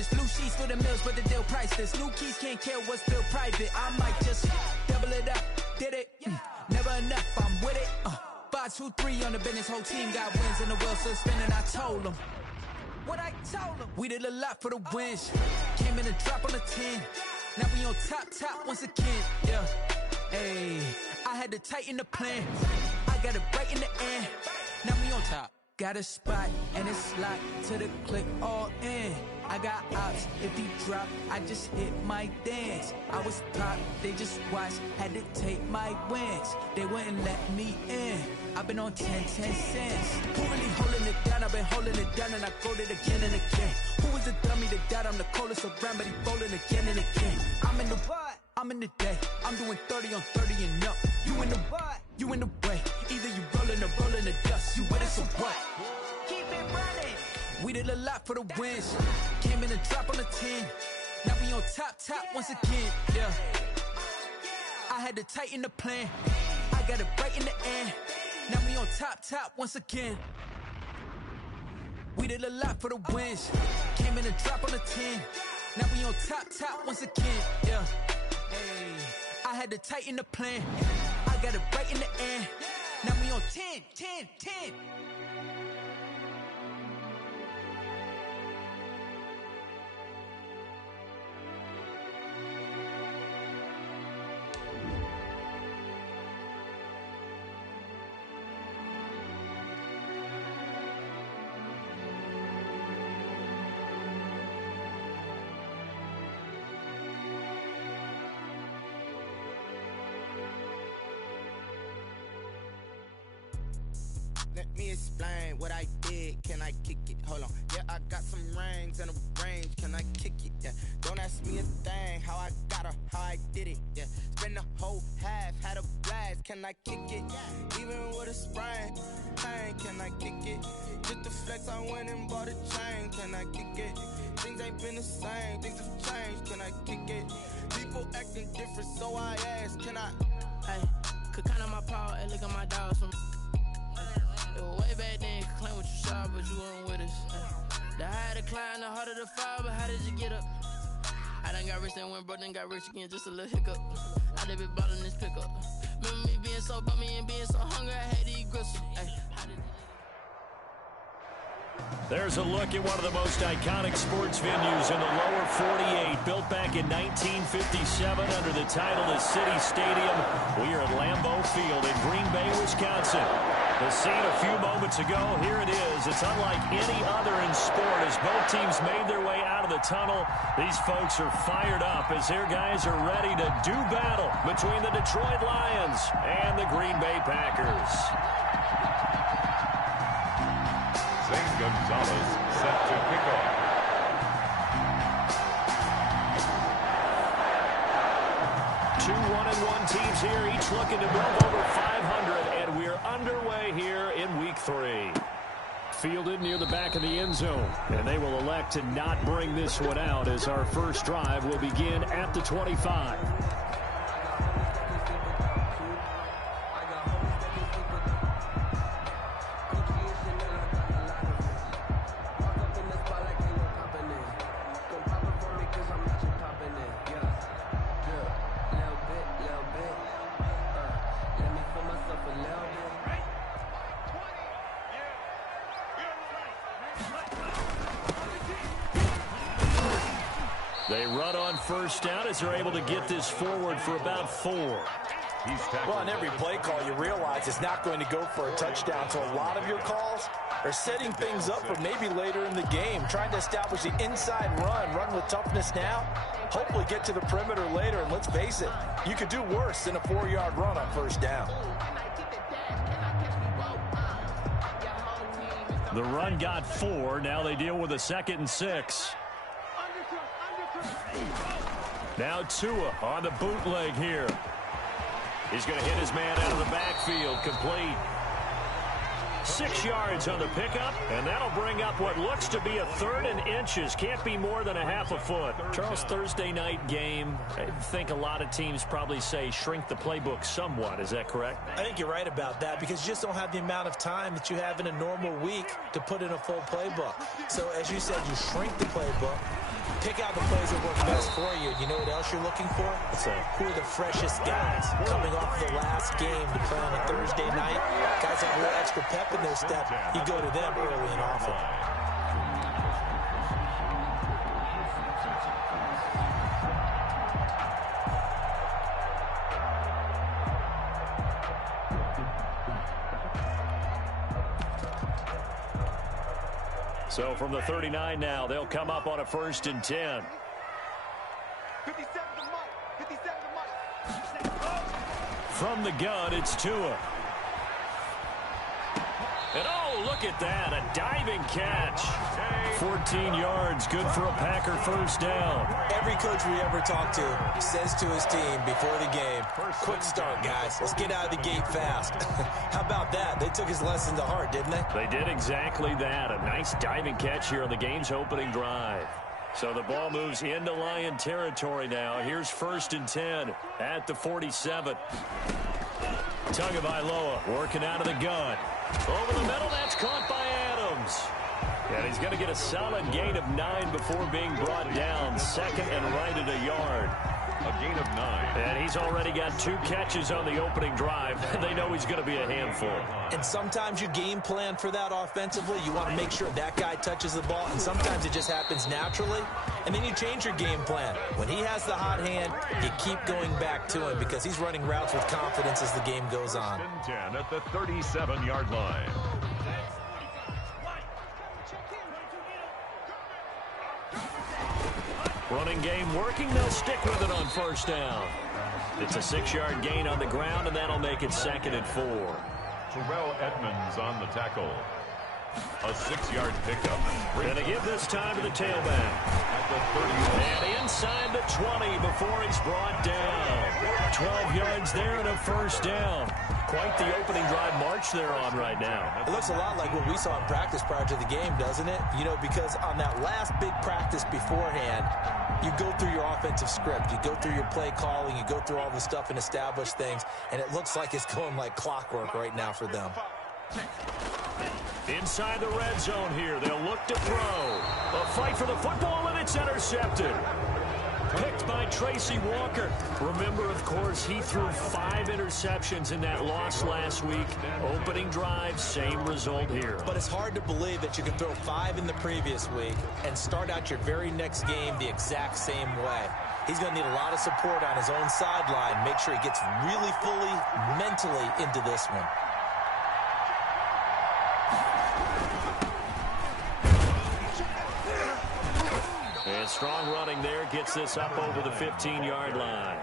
righteous. Blue sheets for the mills, but the deal priceless. New keys can't care what's still private. I might just double it up, did it? Never enough, I'm with it. 5, 2, 3 on the business. Whole team got wins and the wheel still spinning. I told them what I told them. We did a lot for the wins. Came in and drop on the 10. Now we on top once again. Yeah, hey, I had to tighten the plan. I got it right in the end. Now we on top. Got a spot and it's locked to the click all in. I got ops, if he drop, I just hit my dance. I was pop, they just watched, had to take my wins. They wouldn't let me in. I've been on 10 cents. Who really holding it down? I've been holding it down and I go it again and again. Who was the dummy that doubt I'm the coldest around, but he folding again and again. I'm in the what? I'm in the day. I'm doing 30 on 30 and up. You in the what? You in the way. Either you rolling or rolling the dust. You with us or what? Keep it running. We did a lot for the wins. Came in and drop on the 10. Now we on top once again. Yeah. I had to tighten the plan. I got it right in the end. Now we on top once again. We did a lot for the wins. Came in and drop on the 10. Now we on top once again. Yeah. Hey, I had to tighten the plan. I got it right in the end. Now we on 10. Let me explain what I did. Can I kick it? Hold on. Yeah, I got some rings and a range. Can I kick it? Yeah. Don't ask me a thing. How I got her, how I did it. Yeah. Spend the whole half, had a blast. Can I kick it? Even with a sprain, pain. Can I kick it? Just to flex, I went and bought a chain. Can I kick it? Things ain't been the same. Things have changed. Can I kick it? People acting different, so I ask. Can I? Hey, could count on my power and look at my dogs from. Way back then, could claim what you saw, but you weren't with us. The higher the climb, the harder the fall, but how did you get up? I done got rich, then went broke, then got rich again, just a little hiccup. I done been ballin' this pickup. Remember me being so bummy and being so hungry, I had to eat gristle. There's a look at one of the most iconic sports venues in the lower 48, built back in 1957 under the title of City Stadium. We are at Lambeau Field in Green Bay, Wisconsin. The scene a few moments ago, here it is. It's unlike any other in sport as both teams made their way out of the tunnel. These folks are fired up as their guys are ready to do battle between the Detroit Lions and the Green Bay Packers. Zane Gonzalez set to kick off. Two 1-1 teams here, each looking to move over 500, and we're underway here in Week 3. Fielded near the back of the end zone, and they will elect to not bring this one out as our first drive will begin at the 25. They run on first down as they're able to get this forward for about 4. Well, on every play call, you realize it's not going to go for a touchdown. So a lot of your calls are setting things up for maybe later in the game, trying to establish the inside run with toughness now, hopefully get to the perimeter later. And let's face it, you could do worse than a 4-yard run on first down. The run got 4. Now they deal with a 2nd and 6. Now Tua on the bootleg here. He's going to hit his man out of the backfield, complete. 6 yards on the pickup, and that'll bring up what looks to be a 3rd and inches. Can't be more than a half a foot. Charles, Thursday night game, I think a lot of teams probably say shrink the playbook somewhat. Is that correct? I think you're right about that because you just don't have the amount of time that you have in a normal week to put in a full playbook. So as you said, you shrink the playbook. Pick out the plays that work best for you. You know what else you're looking for? Who are the freshest guys coming off the last game to play on a Thursday night? Guys have a little extra pep in their step. You go to them early and often. So from the 39 now, they'll come up on a 1st and 10. 57 to Mike. 57 to Mike. From the gun, it's Tua. And oh, look at that, a diving catch. 14 yards, good for a Packer 1st down. Every coach we ever talk to says to his team before the game, quick start, guys. Let's get out of the gate fast. How about that? They took his lesson to heart, didn't they? They did exactly that. A nice diving catch here on the game's opening drive. So the ball moves into Lion territory now. Here's 1st and 10 at the 47. Tagovailoa working out of the gun. Over the middle, that's caught by Adams. And he's going to get a solid gain of 9 before being brought down. 2nd and right at a yard. A gain of 9. And he's already got 2 catches on the opening drive. They know he's going to be a handful. And sometimes you game plan for that offensively. You want to make sure that guy touches the ball. And sometimes it just happens naturally. And then you change your game plan. When he has the hot hand, you keep going back to him because he's running routes with confidence as the game goes on. 10 at the 37-yard line. Running game working. They'll stick with it on 1st down. It's a 6-yard gain on the ground, and that'll make it 2nd and 4. Terrell Edmonds on the tackle. A 6-yard pickup. Going to give this time to the tailback. At the 31. And inside the 20 before he's brought down. 12 yards there and a 1st down. Quite the opening drive march they're on right now. It looks a lot like what we saw in practice prior to the game, doesn't it? You know, because on that last big practice beforehand, you go through your offensive script. You go through your play calling. You go through all the stuff and establish things. And it looks like it's going like clockwork right now for them. Inside the red zone here. They'll look to throw. A fight for the football, and it's intercepted. Picked by Tracy Walker. Remember, of course, he threw 5 interceptions in that loss last week. Opening drive, same result here. But it's hard to believe that you can throw 5 in the previous week and start out your very next game the exact same way. He's going to need a lot of support on his own sideline. Make sure he gets really fully mentally into this one. And strong running there gets this up over the 15-yard line.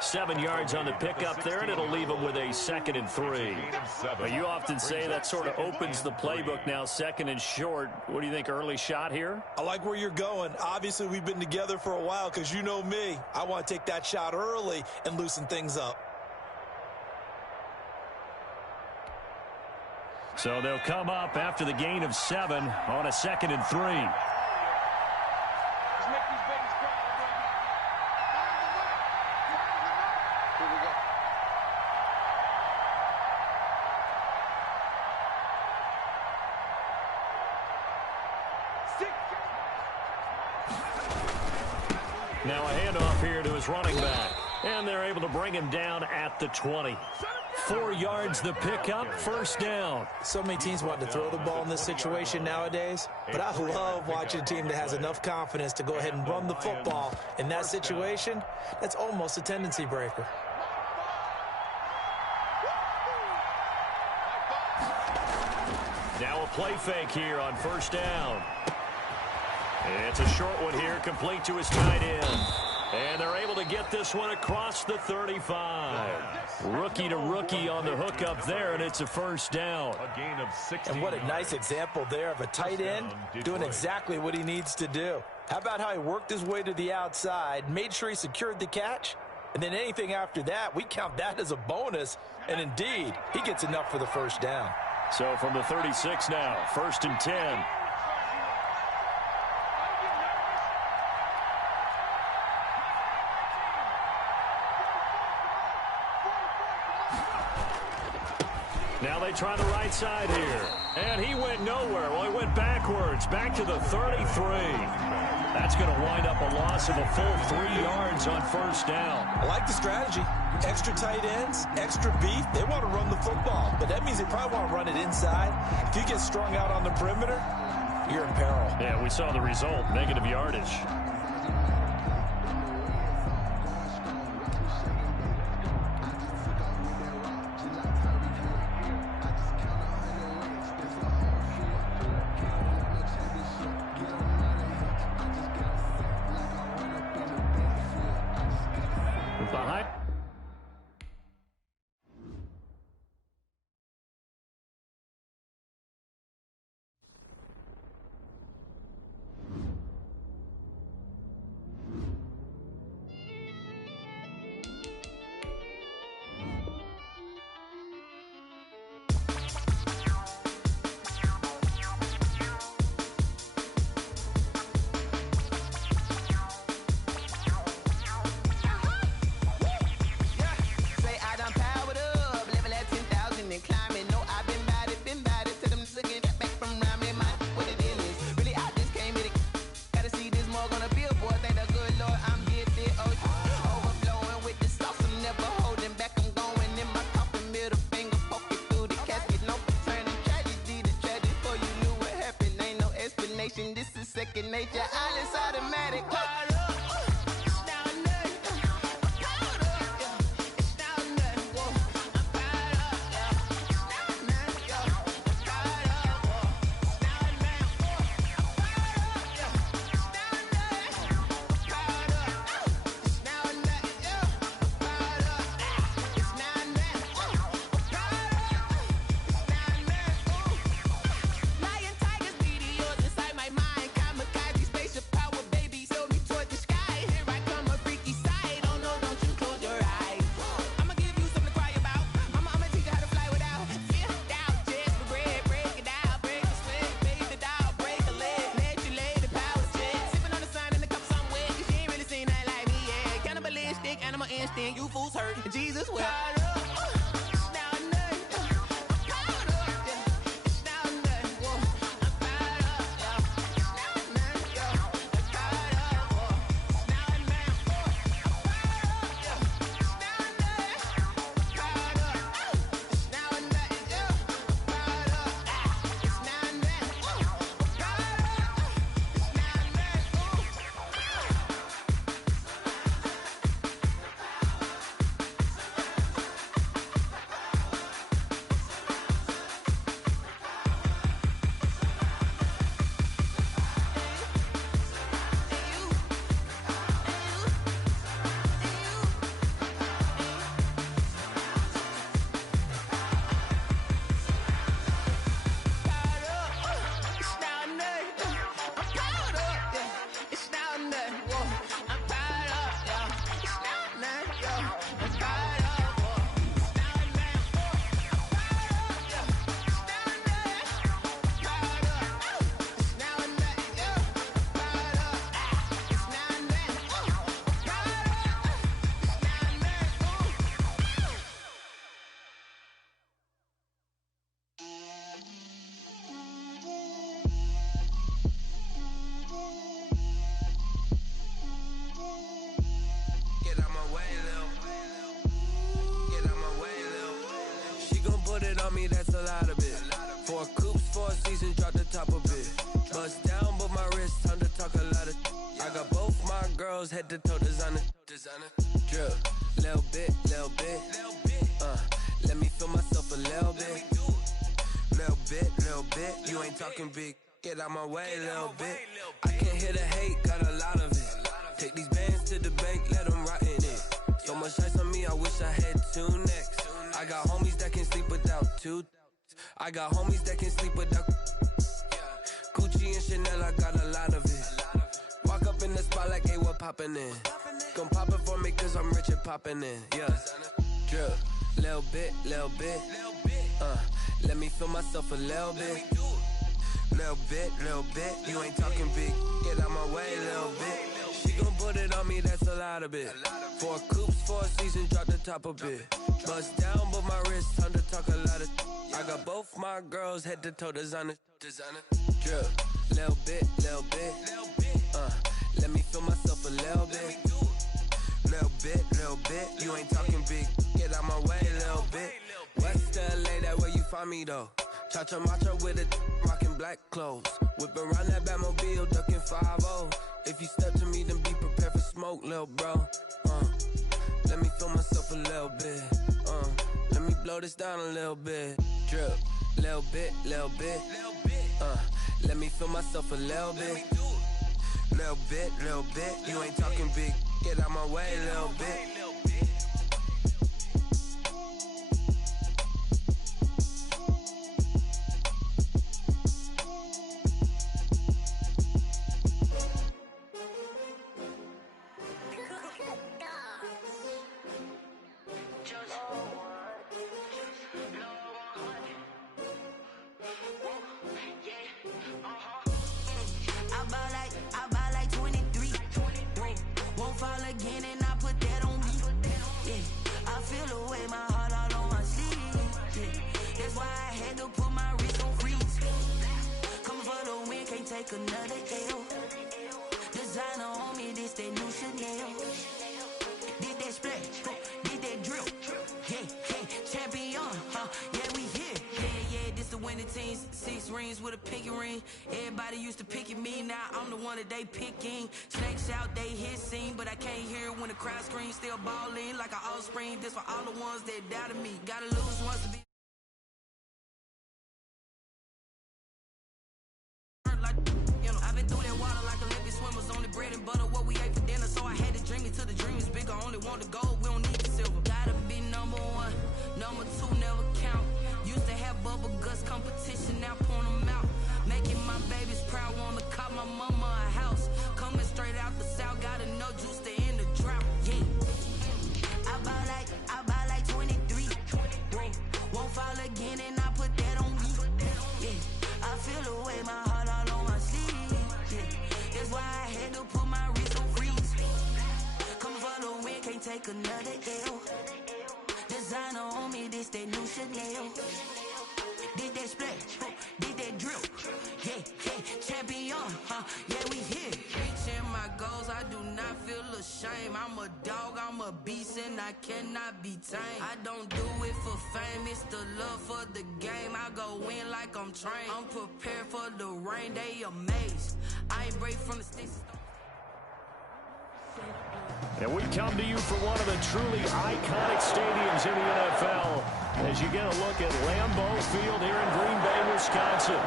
7 yards on the pickup there, and it'll leave him with a 2nd and 3. Well, you often say that sort of opens the playbook now, 2nd and short. What do you think, early shot here? I like where you're going. Obviously, we've been together for a while because you know me. I want to take that shot early and loosen things up. So they'll come up after the gain of 7 on a 2nd and 3. Now a handoff here to his running back. And they're able to bring him down at the 20. 4 yards the pickup, 1st down. So many teams want to throw the ball in this situation nowadays, but I love watching a team that has enough confidence to go ahead and run the football. In that situation, that's almost a tendency breaker. Now a play fake here on 1st down. It's a short one here, complete to his tight end. And they're able to get this one across the 35. Rookie to rookie on the hook up there, and it's a 1st down. A gain of 16. And what a nice example there of a tight end doing exactly what he needs to do. How about how he worked his way to the outside, made sure he secured the catch, and then anything after that, we count that as a bonus. And indeed, he gets enough for the 1st down. So from the 36 now, 1st and 10. Now they try the right side here. And he went nowhere. Well, he went backwards, back to the 33. That's going to wind up a loss of a full 3 yards on first down. I like the strategy. Extra tight ends, extra beef. They want to run the football, but that means they probably want to run it inside. If you get strung out on the perimeter, you're in peril. Yeah, we saw the result, negative yardage. Behind. This is second nature. All is automatic. You fools hurt. Jesus will. On me, that's a lot of it. 4 coops, 4 seasons, drop the top of it. Bust down, but my wrist, time to talk a lot of. I got both my girls head to toe designer. Drip, little bit. Let me feel myself a little bit. Little bit. You ain't talking big. Get out my way, little bit. I can't hear the hate, got a lot of it. Take these bands to the bank, let them rot in it. So much ice on me, I wish I had 2 necks. I got homies that can sleep without 2. I got homies that can sleep without Gucci and Chanel, I got a lot of it. Walk up in the spot like, hey, what poppin' in? Gon' pop it for me cause I'm rich and poppin' in. Yeah, drip, little bit. Let me feel myself a little bit. Little bit. You ain't talking big. Get out my way, little bit. She gon' put it on me, that's a lot of it. 4 coops, 4 seasons, drop the top a bit. Bust down, but my wrist, time to talk a lot of. I got both my girls head to toe designer. Drip, little bit. Let me feel myself a little bit. Little bit. You ain't talking big. Get out my way, little bit. West LA, that where you find me though. Cha-cha macha with a rockin' black clothes. Whip around that Batmobile, ducking 5-0. If you step to me, then be prepared for smoke, lil' bro. Let me feel myself a little bit. Let me blow this down a little bit. Drip, little bit. Let me feel myself a little bit. Little bit. You ain't talking big. Get out my way, little bit. Another L. Designer on me, this that new Chanel. Did that splash, did that drill. Yeah, champion, yeah, we here. Yeah, this the winning team. 6 rings with a pinky ring. Everybody used to pick at me, now I'm the one that they picking. Snakes out, they hit scene, but I can't hear it when the crowd screams. Still balling like an offspring. This for all the ones that doubted me. Gotta lose once to be. I've been through that water like Olympic swimmers. Only bread and butter, what we ate for dinner. So I had to dream it till the dream is bigger. Only want the gold, we don't need the silver. Gotta be number 1, number 2 never count. Used to have bubble guts competition, now point them out. Making my babies proud, wanna cop my mama a house. Coming straight out the south, gotta know juice to end the drought. Yeah, I buy like 23. Won't fall again and I put that on me. Yeah, I feel the way my heart all on my sleeve. Yeah, that's why I had to put my wrist on freeze. Come for the win, can't take another L. Designer on me, this that new Chanel. Did that splash, did that drill. Yeah, champion, yeah, we here. Reaching my goals, I do not feel ashamed. I'm a dog, I'm a beast, and I cannot be tamed. I don't do it for fame, it's the love for the game. I go in like I'm trained. I'm prepared for the rain, they amazed. I ain't break from the sticks. And we come to you from one of the truly iconic stadiums in the NFL as you get a look at Lambeau Field here in Green Bay, Wisconsin.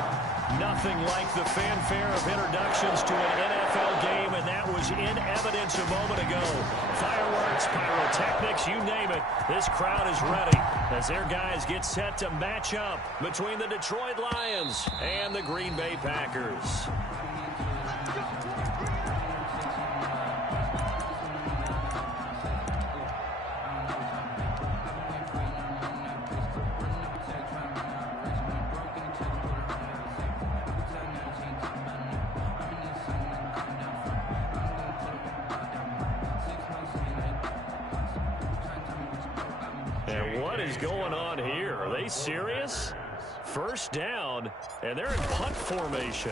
Nothing like the fanfare of introductions to an NFL game, and that was in evidence a moment ago. Fireworks, pyrotechnics, you name it. This crowd is ready as their guys get set to match up between the Detroit Lions and the Green Bay Packers. And what is going on here? Are they serious? First down, and they're in punt formation.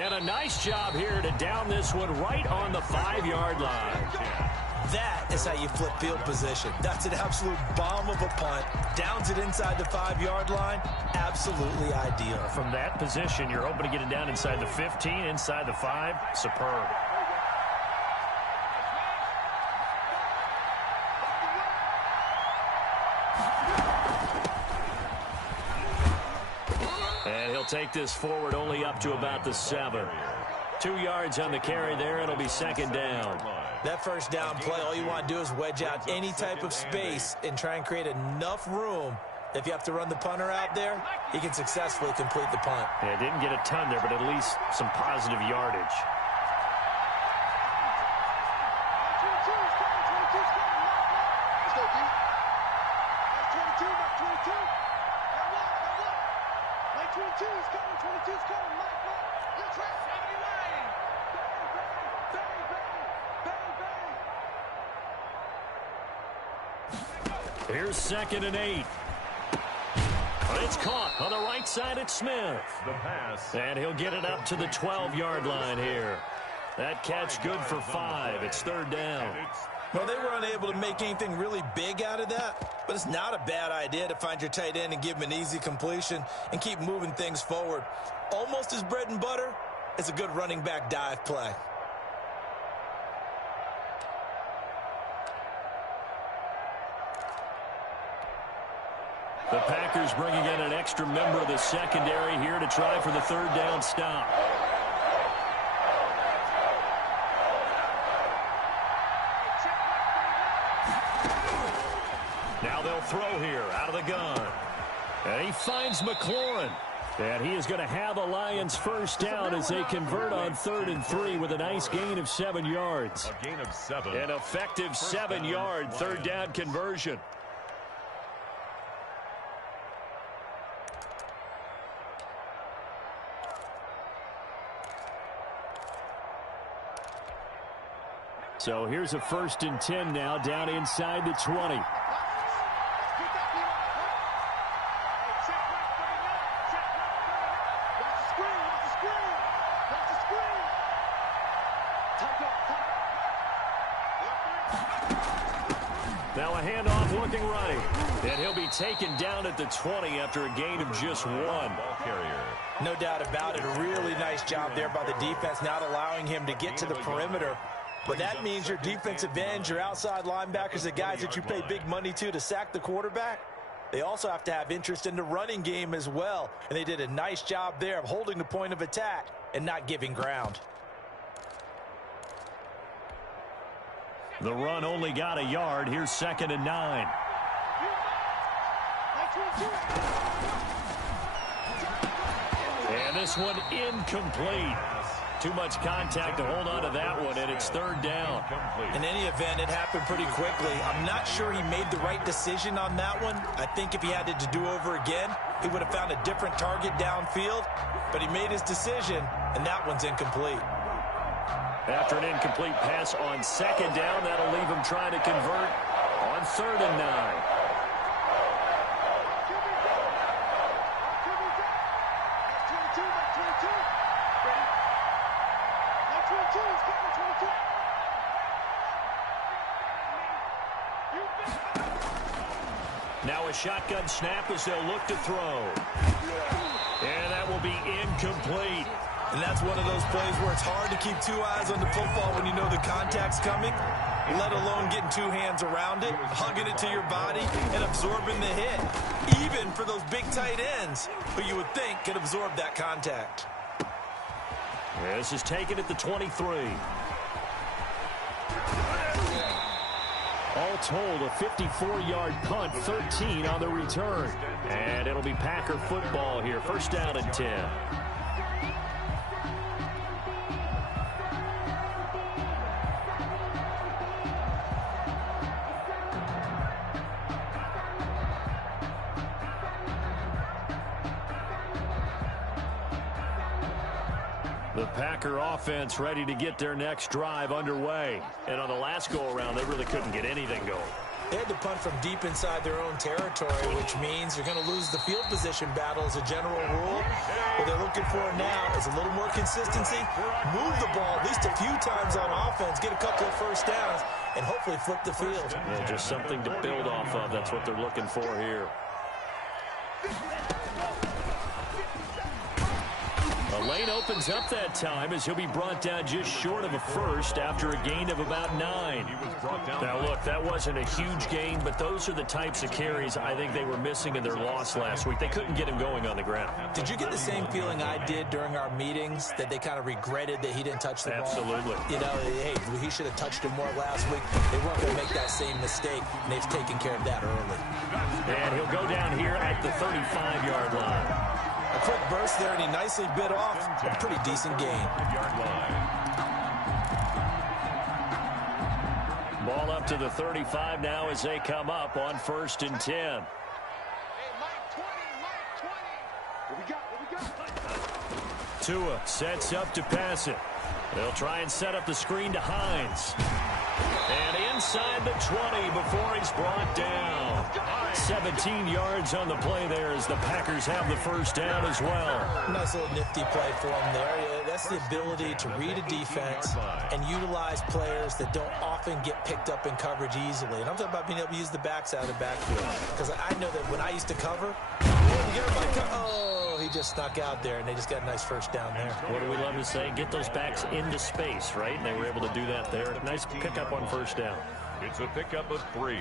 And a nice job here to down this one right on the 5-yard line. That is how you flip field position. That's an absolute bomb of a punt. Downs it inside the 5-yard line. Absolutely ideal. From that position, you're hoping to get it down inside the 15, inside the 5. Superb. And he'll take this forward only up to about the 7. 2 yards on the carry there. It'll be second down. That first down play, all you want to do is wedge out any type of space and try and create enough room. If you have to run the punter out there, he can successfully complete the punt. Yeah, didn't get a ton there, but at least some positive yardage. Here's 2nd and 8. It's caught on the right side at Smith. The pass. And he'll get it up to the 12-yard line here. That catch good for 5. It's 3rd down. Well, they were unable to make anything really big out of that, but it's not a bad idea to find your tight end and give him an easy completion and keep moving things forward. Almost as bread and butter as a good running back dive play. The Packers bringing in an extra member of the secondary here to try for the 3rd down stop. Now they'll throw here out of the gun. And he finds McLaurin. And he is going to have a Lions 1st down as they convert on 3rd and 3 with a nice gain of 7 yards. A gain of 7. An effective 7-yard 3rd down conversion. So here's a 1st and 10 now down inside the 20. Now a handoff looking right. And he'll be taken down at the 20 after a gain of just 1. Ball carrier. No doubt about it. A really nice job there by the defense, not allowing him to get to the perimeter. But that means your defensive ends, your outside linebackers, the guys that you pay big money to sack the quarterback, they also have to have interest in the running game as well. And they did a nice job there of holding the point of attack and not giving ground. The run only got a yard. Here's 2nd and 9. And this one incomplete. Too much contact to hold on to that one, and it's 3rd down. In any event, it happened pretty quickly. I'm not sure he made the right decision on that one. I think if he had to do over again, he would have found a different target downfield. But he made his decision, and that one's incomplete. After an incomplete pass on 2nd down, that'll leave him trying to convert on 3rd and 9. Now a shotgun snap as they'll look to throw. And that will be incomplete. And that's one of those plays where it's hard to keep 2 eyes on the football when you know the contact's coming, let alone getting 2 hands around it, hugging it to your body, and absorbing the hit. Even for those big tight ends who you would think could absorb that contact. This is taken at the 23. All told, a 54-yard punt, 13 on the return. And it'll be Packer football here. 1st down and 10. The Packer offense ready to get their next drive underway. And on the last go-around, they really couldn't get anything going. They had to punt from deep inside their own territory, which means you're going to lose the field position battle as a general rule. What they're looking for now is a little more consistency, move the ball at least a few times on offense, get a couple of 1st downs, and hopefully flip the field. Well, just something to build off of. That's what they're looking for here. The lane opens up that time as he'll be brought down just short of a 1st after a gain of about 9. Now, look, that wasn't a huge gain, but those are the types of carries I think they were missing in their loss last week. They couldn't get him going on the ground. Did you get the same feeling I did during our meetings, that they kind of regretted that he didn't touch the ball? Absolutely. You know, hey, he should have touched him more last week. They weren't going to make that same mistake, and they've taken care of that early. And he'll go down here at the 35-yard line. A quick burst there, and he nicely bit off a pretty decent gain. Ball up to the 35 now as they come up on 1st and 10. Tua sets up to pass it. They'll try and set up the screen to Hines. And inside the 20 before he's brought down. 17 yards on the play there as the Packers have the first down as well. Nice little nifty play for him there. That's the ability to read a defense and utilize players that don't often get picked up in coverage easily. And I'm talking about being able to use the backside of the backfield. Because I know that when I used to cover, he just snuck out there, and they just got a nice first down there. What do we love to say? Get those backs into space, right? And they were able to do that there. Nice pickup on first down. It's a pickup of 3.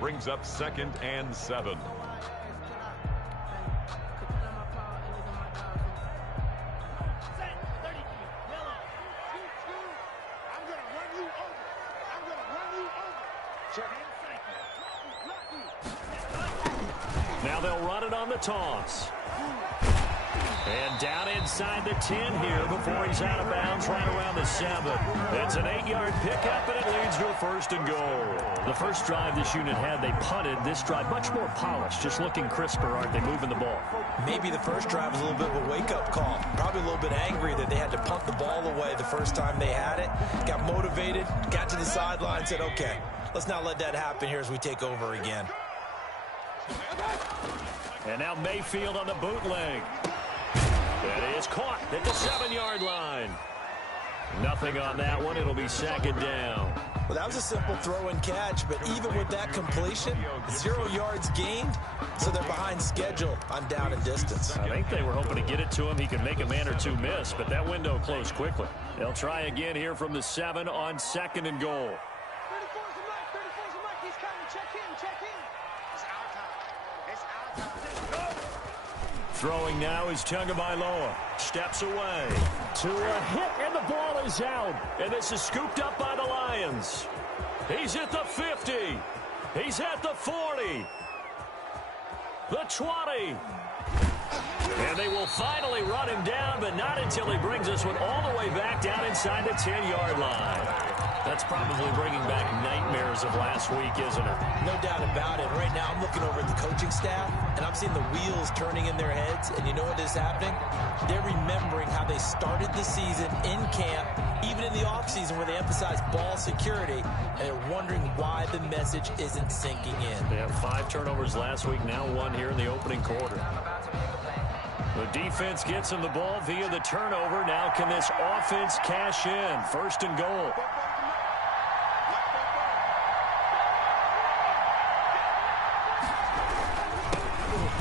Brings up 2nd and 7. Now they'll run it on the toss. And down inside the 10 here before he's out of bounds right around the 7. It's an 8-yard pickup, and it leads to a 1st and goal. The first drive this unit had, they punted. This drive, much more polished, just looking crisper, aren't they, moving the ball? Maybe the first drive was a little bit of a wake-up call. Probably a little bit angry that they had to punt the ball away the first time they had it. Got motivated, got to the sideline, said, okay, let's not let that happen here as we take over again. And now Mayfield on the bootleg. It is caught at the 7-yard line. Nothing on that one. It'll be 2nd down. Well, that was a simple throw and catch, but even with that completion, 0 yards gained, so they're behind schedule on down and distance. I think they were hoping to get it to him. He could make a man or two miss, but that window closed quickly. They'll try again here from the 7 on 2nd and goal. 34's the mic. 34's the mic. He's coming. Check in. It's our time. It's our time. Let's go. Throwing now is Tagovailoa. Steps away to a hit, and the ball is out. And this is scooped up by the Lions. He's at the 50. He's at the 40. The 20. And they will finally run him down, but not until he brings this one all the way back down inside the 10-yard line. That's probably bringing back nightmares of last week, isn't it? No doubt about it. Right now I'm looking over at the coaching staff, and I'm seeing the wheels turning in their heads, and you know what is happening? They're remembering how they started the season in camp, even in the offseason where they emphasized ball security, and they're wondering why the message isn't sinking in. They had 5 turnovers last week, now 1 here in the opening quarter. The defense gets him the ball via the turnover. Now can this offense cash in? 1st and goal.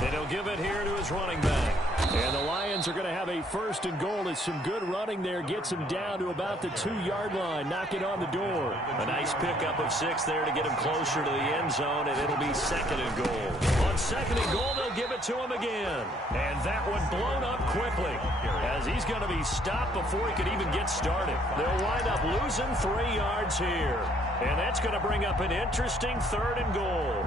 And he'll give it here to his running back. And the Lions are going to have a 1st and goal. It's some good running there. Gets him down to about the 2-yard line. Knocking on the door. A nice pickup of 6 there to get him closer to the end zone. And it'll be 2nd and goal. On 2nd and goal, they'll give it to him again. And that one blown up quickly, as he's going to be stopped before he could even get started. They'll wind up losing 3 yards here. And that's going to bring up an interesting 3rd and goal.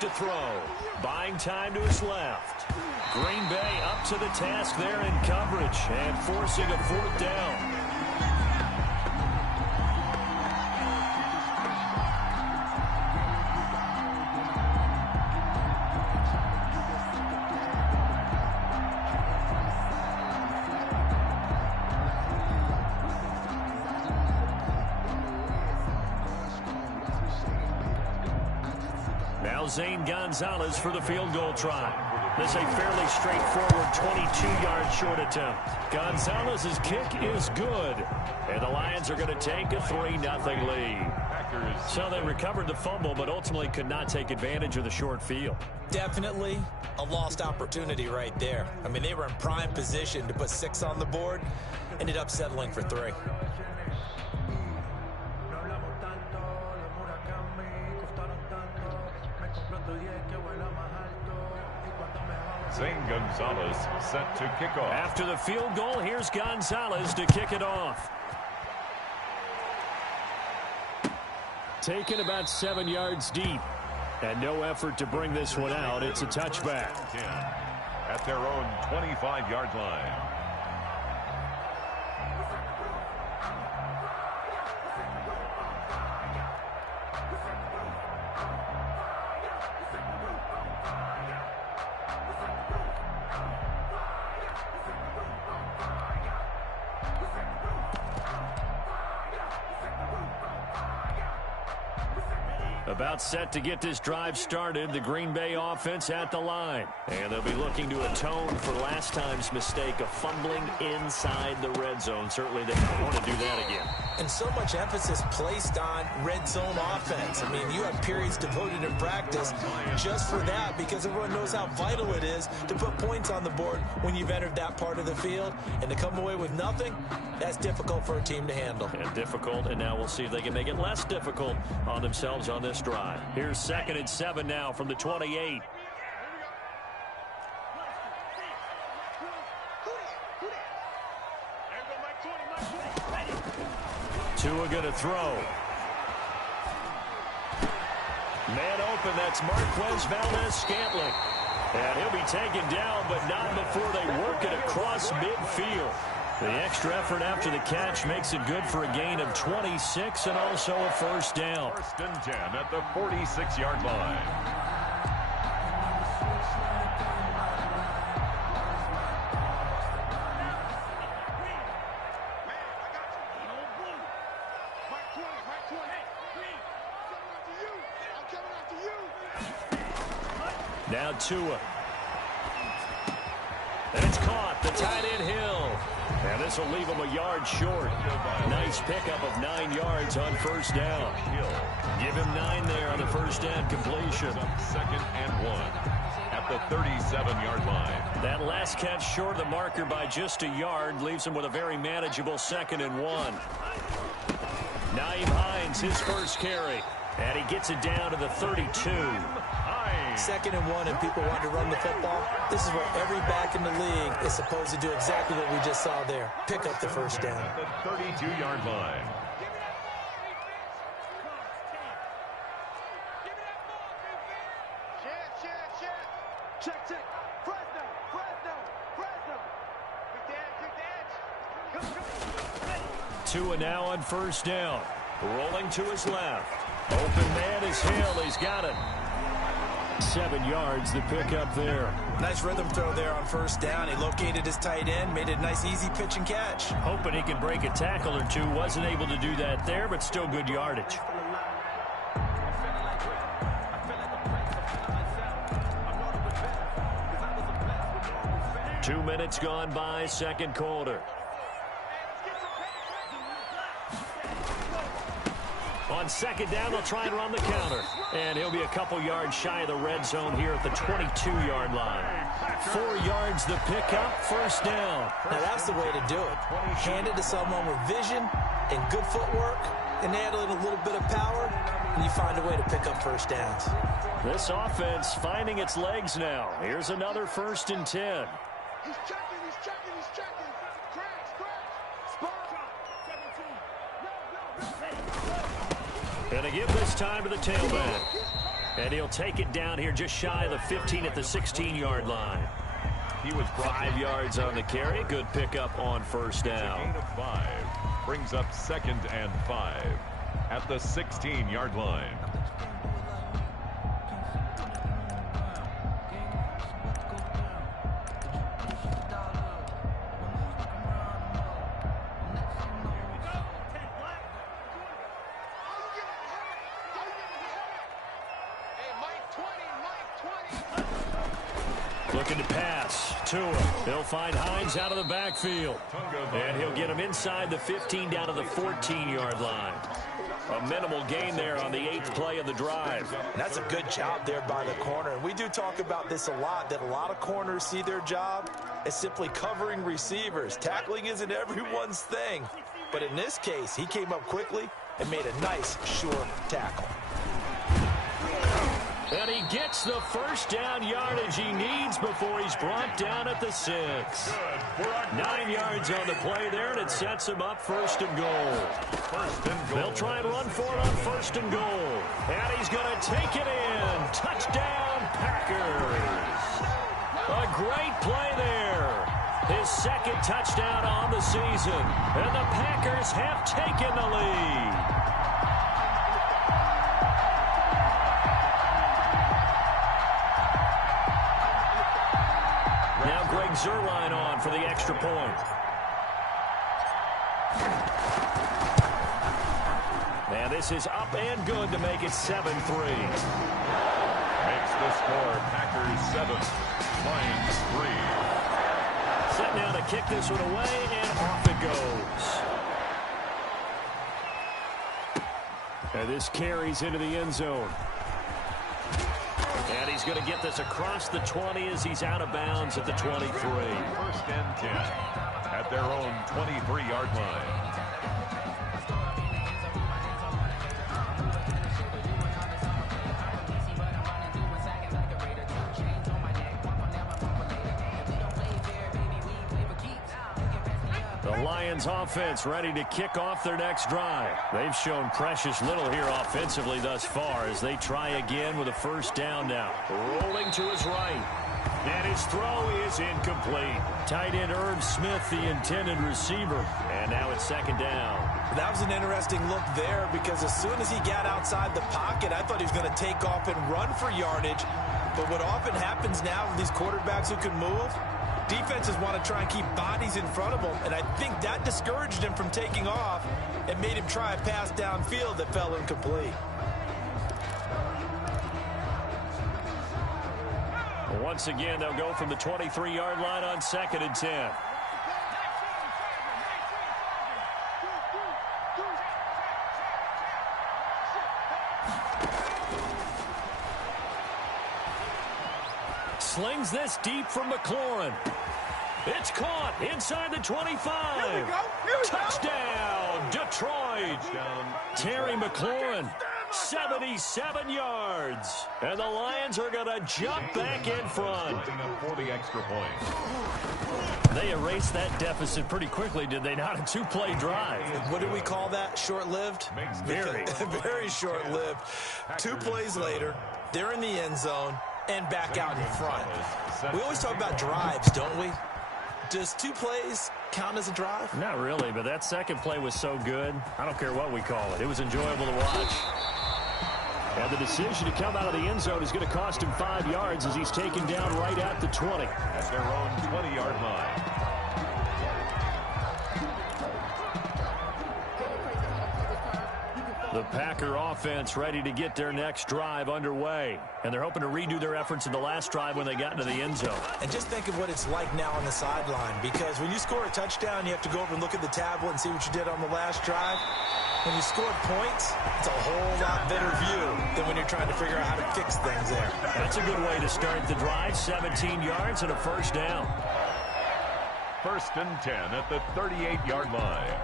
To throw, buying time to his left. Green Bay up to the task there in coverage and forcing a 4th down. Zane Gonzalez for the field goal try. This is a fairly straightforward 22-yard short attempt. Gonzalez's kick is good. And the Lions are going to take a 3-0 lead. So they recovered the fumble, but ultimately could not take advantage of the short field. Definitely a lost opportunity right there. I mean, they were in prime position to put 6 on the board. Ended up settling for 3. Zane Gonzalez set to kick off. After the field goal, here's Gonzalez to kick it off. Taken about 7 yards deep. And no effort to bring this one out. It's a touchback. at their own 25-yard line. About set to get this drive started, the Green Bay offense at the line. And they'll be looking to atone for last time's mistake of fumbling inside the red zone. Certainly they don't want to do that again. And so much emphasis placed on red zone offense. I mean, you have periods devoted in practice just for that because everyone knows how vital it is to put points on the board when you've entered that part of the field. And to come away with nothing, that's difficult for a team to handle. And difficult, and now we'll see if they can make it less difficult on themselves on this drive. Here's 2nd and 7 now from the 28. Tua going to throw. Man open, that's Marquez Valdez-Scantling. And he'll be taken down, but not before they work it across midfield. The extra effort after the catch makes it good for a gain of 26 and also a first down. 1st and 10 at the 46-yard line. Now Tua. And it's caught. The tight end Hill. And this will leave him a yard short. Nice pickup of 9 yards on first down. Give him 9 there on the first down completion. 2nd and 1 at the 37-yard line. That last catch short of the marker by just a yard leaves him with a very manageable 2nd and 1. Naeem Hines, his first carry. And he gets it down to the 32. 2nd and 1 and people want to run the football. This is where every back in the league is supposed to do exactly what we just saw there. Pick up the first down. At the 32-yard line. Check. Fresno. Tua now on first down. Rolling to his left. Open man is Hill. He's got it. 7 yards, the pickup there. Nice rhythm throw there on first down. He located his tight end, made it a nice easy pitch and catch. Hoping he can break a tackle or two. Wasn't able to do that there, but still good yardage. Two minutes gone by, second quarter. On second down, they'll try and run the counter. And he'll be a couple yards shy of the red zone here at the 22-yard line. 4 yards the pickup, first down. Now that's the way to do it. Hand it to someone with vision and good footwork and add a little bit of power, and you find a way to pick up first downs. This offense finding its legs now. Here's another 1st and 10. He's checking. Gonna give this time to the tailback. And he'll take it down here just shy of the 15 at the 16-yard line. He was 5 yards on the carry. Good pickup on first down. Gain of 5 brings up 2nd and 5 at the 16-yard line. Looking to pass. Tua. They'll find Hines out of the backfield. And he'll get him inside the 15 down to the 14-yard line. A minimal gain there on the 8th play of the drive. And that's a good job there by the corner. And we do talk about this a lot, that a lot of corners see their job as simply covering receivers. Tackling isn't everyone's thing. But in this case, he came up quickly and made a nice, sure tackle. And he gets the first down yardage he needs before he's brought down at the 6. 9 yards on the play there, and it sets him up 1st and goal. They'll try and run for it on 1st and goal. And he's going to take it in. Touchdown, Packers. A great play there. His second touchdown on the season. And the Packers have taken the lead. Now Greg Zuerlein on for the extra point. And this is up and good to make it 7-3. Makes the score Packers 7, Lions 3. Set now to kick this one away, and off it goes. And this carries into the end zone. And he's going to get this across the 20 as he's out of bounds at the 23. First and 10 at their own 23-yard line. Lions offense ready to kick off their next drive. They've shown precious little here offensively thus far as they try again with a first down now. Rolling to his right. And his throw is incomplete. Tight end Irv Smith, the intended receiver. And now it's second down. That was an interesting look there because as soon as he got outside the pocket, I thought he was going to take off and run for yardage. But what often happens now with these quarterbacks who can move, defenses want to try and keep bodies in front of them, and I think that discouraged him from taking off and made him try a pass downfield that fell incomplete. Once again, they'll go from the 23-yard line on second and 10. Slings this deep from McLaurin. It's caught inside the 25. Here we go. Touchdown, Detroit. Terry McLaurin, 77 yards. And the Lions are going to jump back in front. For the extra point. They erased that deficit pretty quickly, did they not? A two-play drive. What do we call that? Short-lived? Very. Very short-lived. 2 plays later, they're in the end zone and back out in front. We always talk about drives, don't we? Does 2 plays count as a drive? Not really, but that second play was so good. I don't care what we call it. It was enjoyable to watch. And the decision to come out of the end zone is going to cost him 5 yards as he's taken down right at the 20. At their own 20-yard line. The Packer offense ready to get their next drive underway. And they're hoping to redo their efforts in the last drive when they got into the end zone. And just think of what it's like now on the sideline, because when you score a touchdown, you have to go over and look at the tablet and see what you did on the last drive. When you scored points, it's a whole lot better view than when you're trying to figure out how to fix things there. That's a good way to start the drive. 17 yards and a first down. First and 10 at the 38-yard line.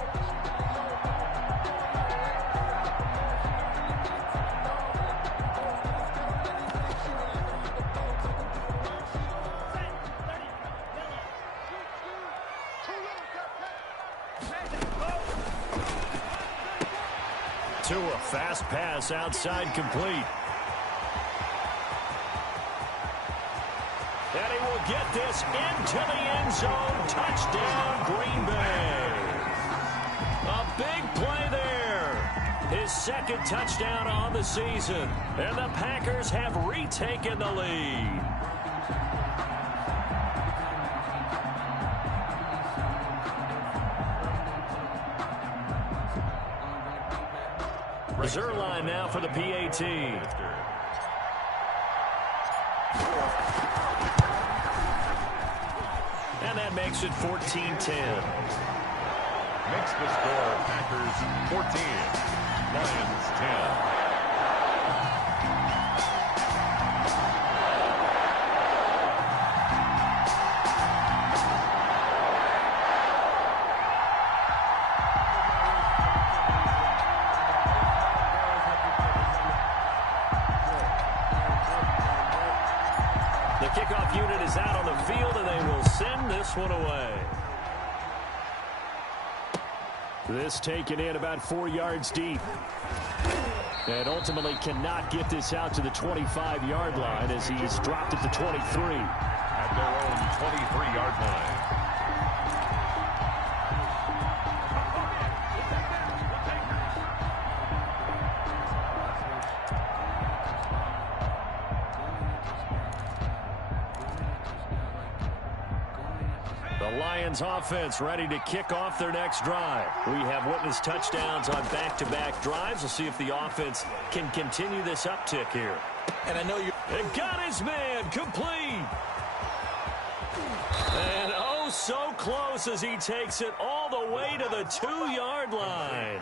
To a fast pass outside complete. And he will get this into the end zone. Touchdown, Green Bay. A big play there. His second touchdown on the season. And the Packers have retaken the lead. Zuerlein now for the PAT. And that makes it 14-10. Makes the score Packers 14, Lions 10. Kickoff unit is out on the field, and they will send this one away. This taken in about 4 yards deep. And ultimately cannot get this out to the 25-yard line as he's dropped at the 23. At their own 23-yard line. The Lions offense ready to kick off their next drive. We have witnessed touchdowns on back-to-back drives. We'll see if the offense can continue this uptick here. And I know you're... And got his man complete. And oh, so close as he takes it all the way to the 2-yard line.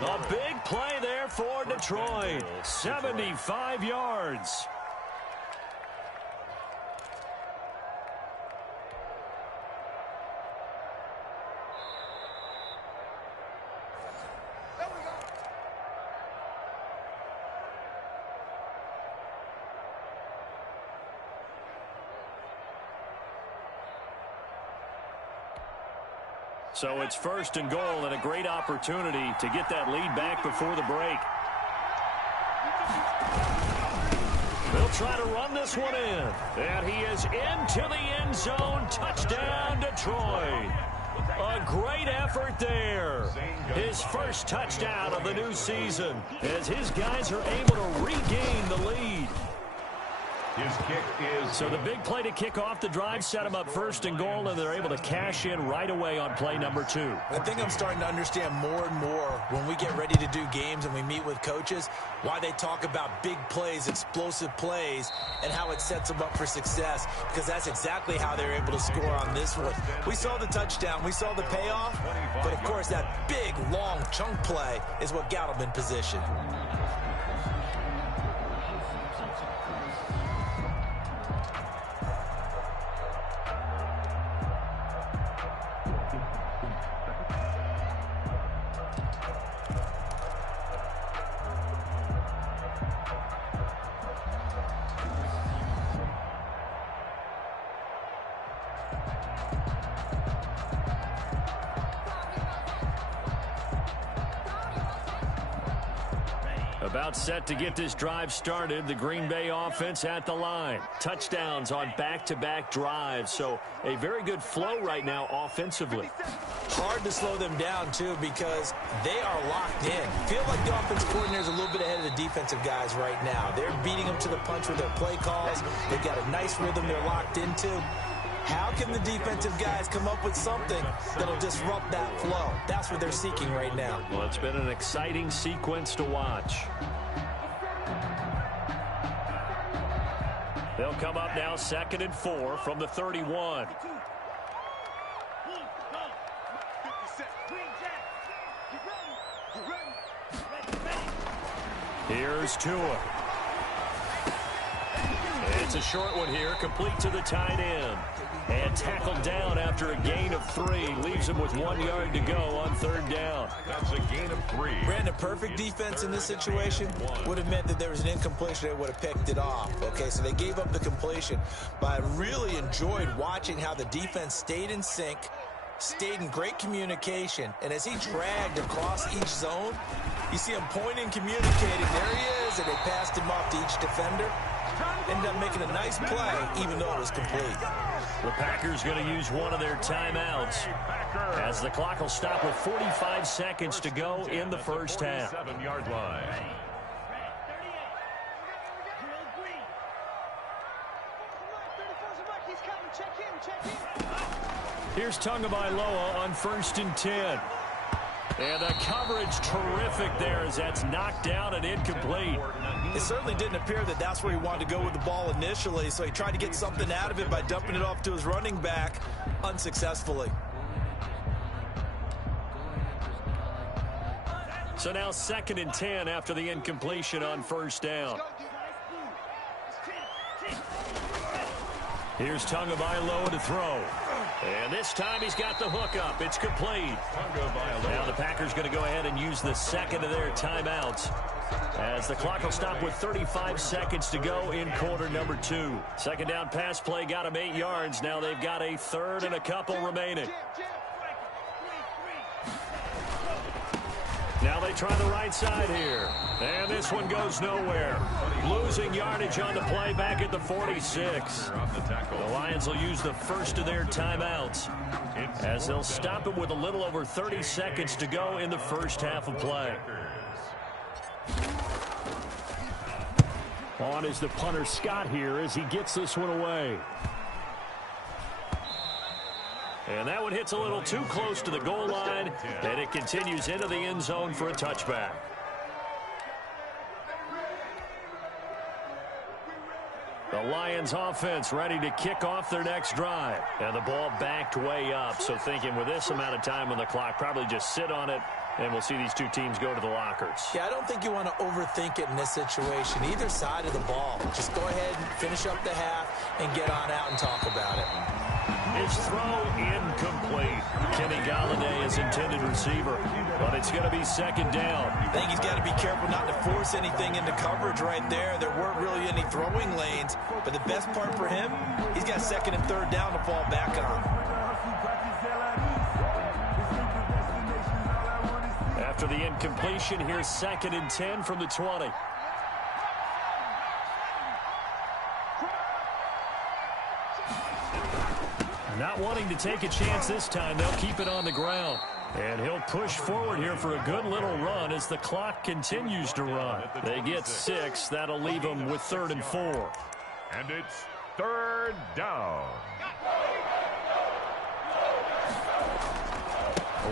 A big play there for Detroit. 75 yards. So it's 1st and goal and a great opportunity to get that lead back before the break. They'll try to run this one in. And he is into the end zone. Touchdown, Detroit. A great effort there. His first touchdown of the new season as his guys are able to regain the lead. His kick is... So the big play to kick off the drive set them up 1st and goal, and they're able to cash in right away on play number 2. I think I'm starting to understand more and more when we get ready to do games and we meet with coaches why they talk about big plays, explosive plays, and how it sets them up for success, because that's exactly how they're able to score on this one. We saw the touchdown, we saw the payoff, but of course that big, long chunk play is what got them in position. About set to get this drive started. The Green Bay offense at the line. Touchdowns on back-to-back drives. So a very good flow right now offensively. Hard to slow them down, too, because they are locked in. Feel like the offense coordinator is a little bit ahead of the defensive guys right now. They're beating them to the punch with their play calls. They've got a nice rhythm they're locked into. How can the defensive guys come up with something that'll disrupt that flow? That's what they're seeking right now. Well, it's been an exciting sequence to watch. They'll come up now 2nd and 4 from the 31. Here's Tua. It's a short one here, complete to the tight end. And tackled down after a gain of 3. Leaves him with 1 yard to go on 3rd down. That's a gain of 3. Brandon, perfect defense in this situation would have meant that there was an incompletion. They would have picked it off. Okay, so they gave up the completion. But I really enjoyed watching how the defense stayed in sync, stayed in great communication. And as he dragged across each zone, you see him pointing, communicating. There he is, and they passed him off to each defender. Ended up making a nice play, even though it was complete. The Packers going to use one of their timeouts as the clock will stop with 45 seconds to go in the first half. 7-yard line. Here's Tagovailoa on 1st and 10. And the coverage terrific there as that's knocked down and incomplete. It certainly didn't appear that that's where he wanted to go with the ball initially, so he tried to get something out of it by dumping it off to his running back unsuccessfully. So now 2nd and 10 after the incompletion on 1st down. Here's Tagovailoa to throw. And this time he's got the hook up. It's complete. Now the Packers going to go ahead and use the 2nd of their timeouts as the clock will stop with 35 seconds to go in quarter number 2. 2nd down pass play got them 8 yards. Now they've got a 3rd and a couple remaining. Now they try the right side here. And this one goes nowhere. Losing yardage on the play back at the 46. The Lions will use the first of their timeouts as they'll stop it with a little over 30 seconds to go in the first half of play. On is the punter Scott here as he gets this one away. And that one hits a little too close to the goal line, and it continues into the end zone for a touchback. The Lions offense ready to kick off their next drive. And the ball backed way up, so thinking with this amount of time on the clock, probably just sit on it, and we'll see these two teams go to the lockers. Yeah, I don't think you want to overthink it in this situation. Either side of the ball. Just go ahead and finish up the half and get on out and talk about it. His throw incomplete. Kenny Galladay is intended receiver, but it's going to be second down. I think he's got to be careful not to force anything into coverage right there. There weren't really any throwing lanes, but the best part for him, he's got second and third down to fall back on. After the incompletion, here's second and 10 from the 20. Not wanting to take a chance this time, they'll keep it on the ground. And he'll push forward here for a good little run as the clock continues to run. They get 6. That'll leave them with 3rd and 4. And it's 3rd down.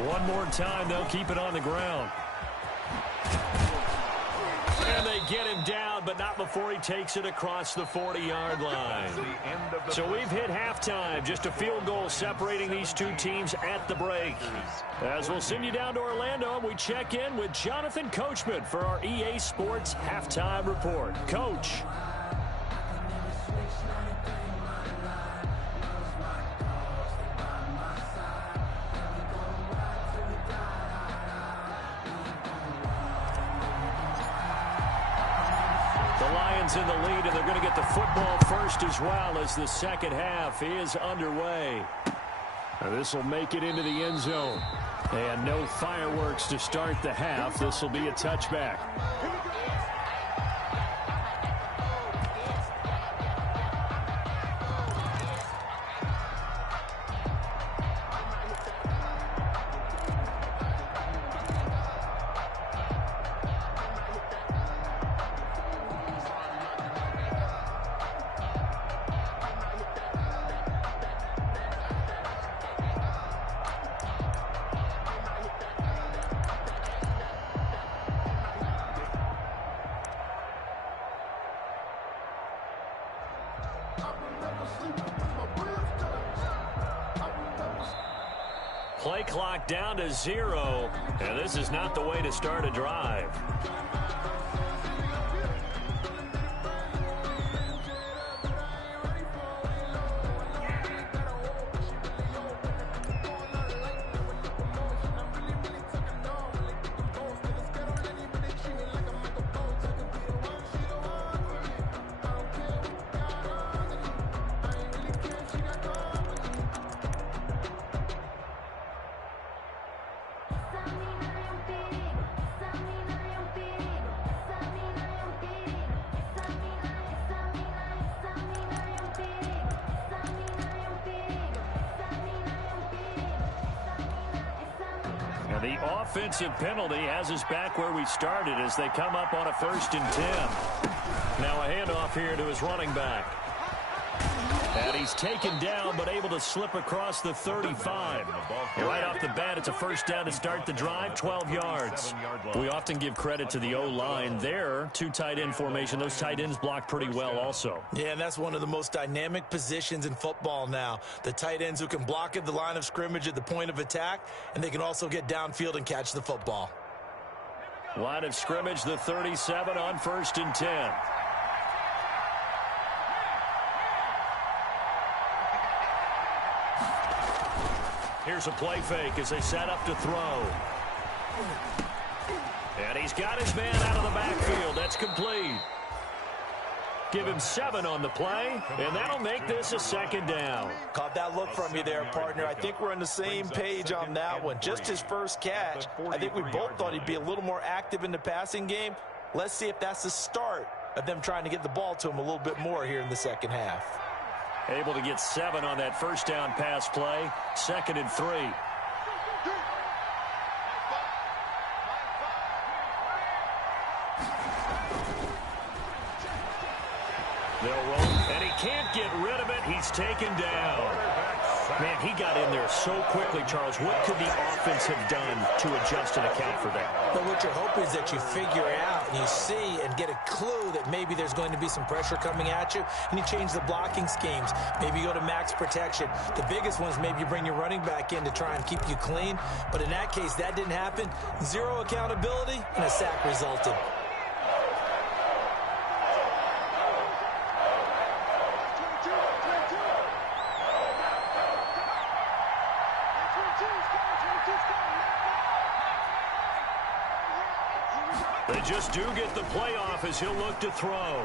One more time, they'll keep it on the ground. And they get him down, but not before he takes it across the 40-yard line. So we've hit halftime. Just a field goal separating these two teams at the break. As we'll send you down to Orlando, we check in with Jonathan Coachman for our EA Sports Halftime Report. Coach. In the lead, and they're going to get the football first as well as the second half is underway. This will make it into the end zone. And no fireworks to start the half. This will be a touchback. Play clock down to 0, and this is not the way to start a drive. The offensive penalty has us back where we started as they come up on a 1st and 10. Now a handoff here to his running back. And he's taken down but able to slip across the 35. Right off the bat, it's a first down to start the drive, 12 yards. We often give credit to the O-line there. 2 tight end formation. Those tight ends block pretty well also. Yeah, and that's one of the most dynamic positions in football now. The tight ends who can block at the line of scrimmage at the point of attack, and they can also get downfield and catch the football. Line of scrimmage, the 37 on 1st and 10. Here's a play fake as they set up to throw. And he's got his man out of the backfield. That's complete. Give him 7 on the play, and that'll make this a 2nd down. Caught that look from you there, partner. I think we're on the same page on that one. Just his first catch. I think we both thought he'd be a little more active in the passing game. Let's see if that's the start of them trying to get the ball to him a little bit more here in the second half. Able to get 7 on that first down pass play. 2nd and 3. They'll roll, and he can't get rid of it. He's taken down. Man, he got in there so quickly, Charles. What could the offense have done to adjust and account for that? Well, what you're hoping is that you figure it out and you see and get a clue that maybe there's going to be some pressure coming at you, and you change the blocking schemes. Maybe you go to max protection. The biggest one is maybe you bring your running back in to try and keep you clean. But in that case, that didn't happen. 0 accountability, and a sack resulted. They just do get the playoff as he'll look to throw.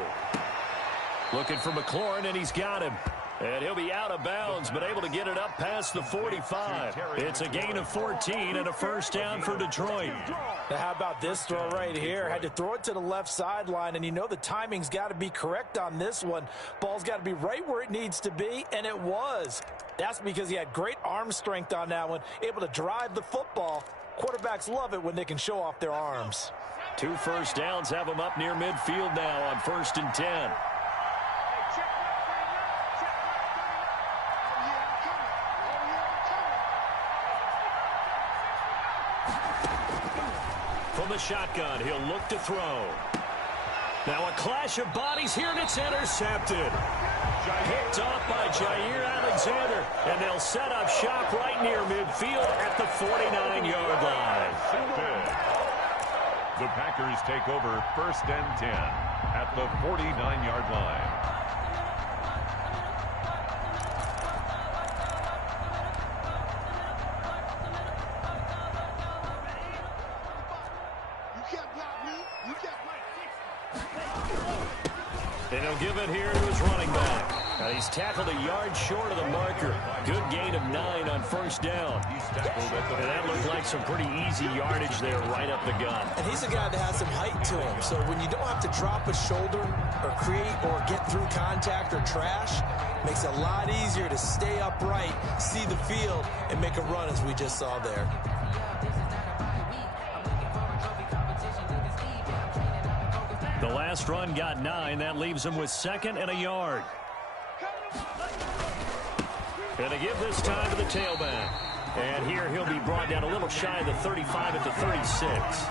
Looking for McLaurin, and he's got him. And he'll be out of bounds, but able to get it up past the 45. It's a gain of 14 and a first down for Detroit. Now, how about this throw right here? Had to throw it to the left sideline, and you know the timing's got to be correct on this one. Ball's got to be right where it needs to be, and it was. That's because he had great arm strength on that one, able to drive the football. Quarterbacks love it when they can show off their arms. 2 first downs have him up near midfield now on 1st and 10. From the shotgun, he'll look to throw. Now a clash of bodies here, and it's intercepted. Picked off by Jair Alexander, and they'll set up shop right near midfield at the 49-yard line. The Packers take over 1st and 10 at the 49-yard line. And he'll give it here to his running back. He's tackled a yard short of the marker. Good gain of 9 on 1st down. And that looked like some pretty easy yardage there right up the gut. And he's a guy that has some height to him. So when you don't have to drop a shoulder or create or get through contact or trash, makes it a lot easier to stay upright, see the field, and make a run as we just saw there. The last run got 9. That leaves him with 2nd and a yard. And they give this time to the tailback. And here he'll be brought down a little shy of the 35 at the 36.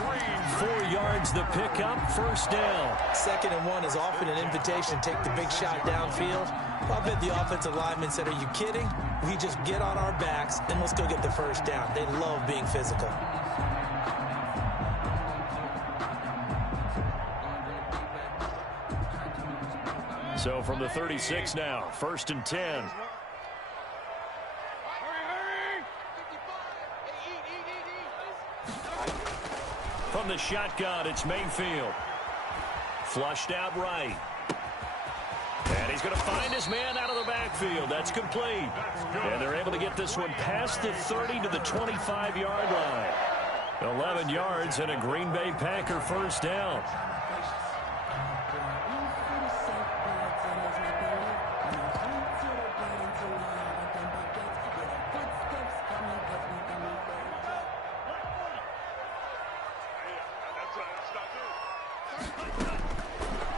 4 yards the pickup, 1st down. 2nd and 1 is often an invitation to take the big shot downfield. I bet the offensive lineman said, "Are you kidding? We just get on our backs and let's go get the 1st down." They love being physical. So from the 36 now, 1st and 10. From the shotgun, it's Mayfield. Flushed out right. And he's going to find his man out of the backfield. That's complete. And they're able to get this one past the 30 to the 25-yard line. 11 yards and a Green Bay Packer 1st down.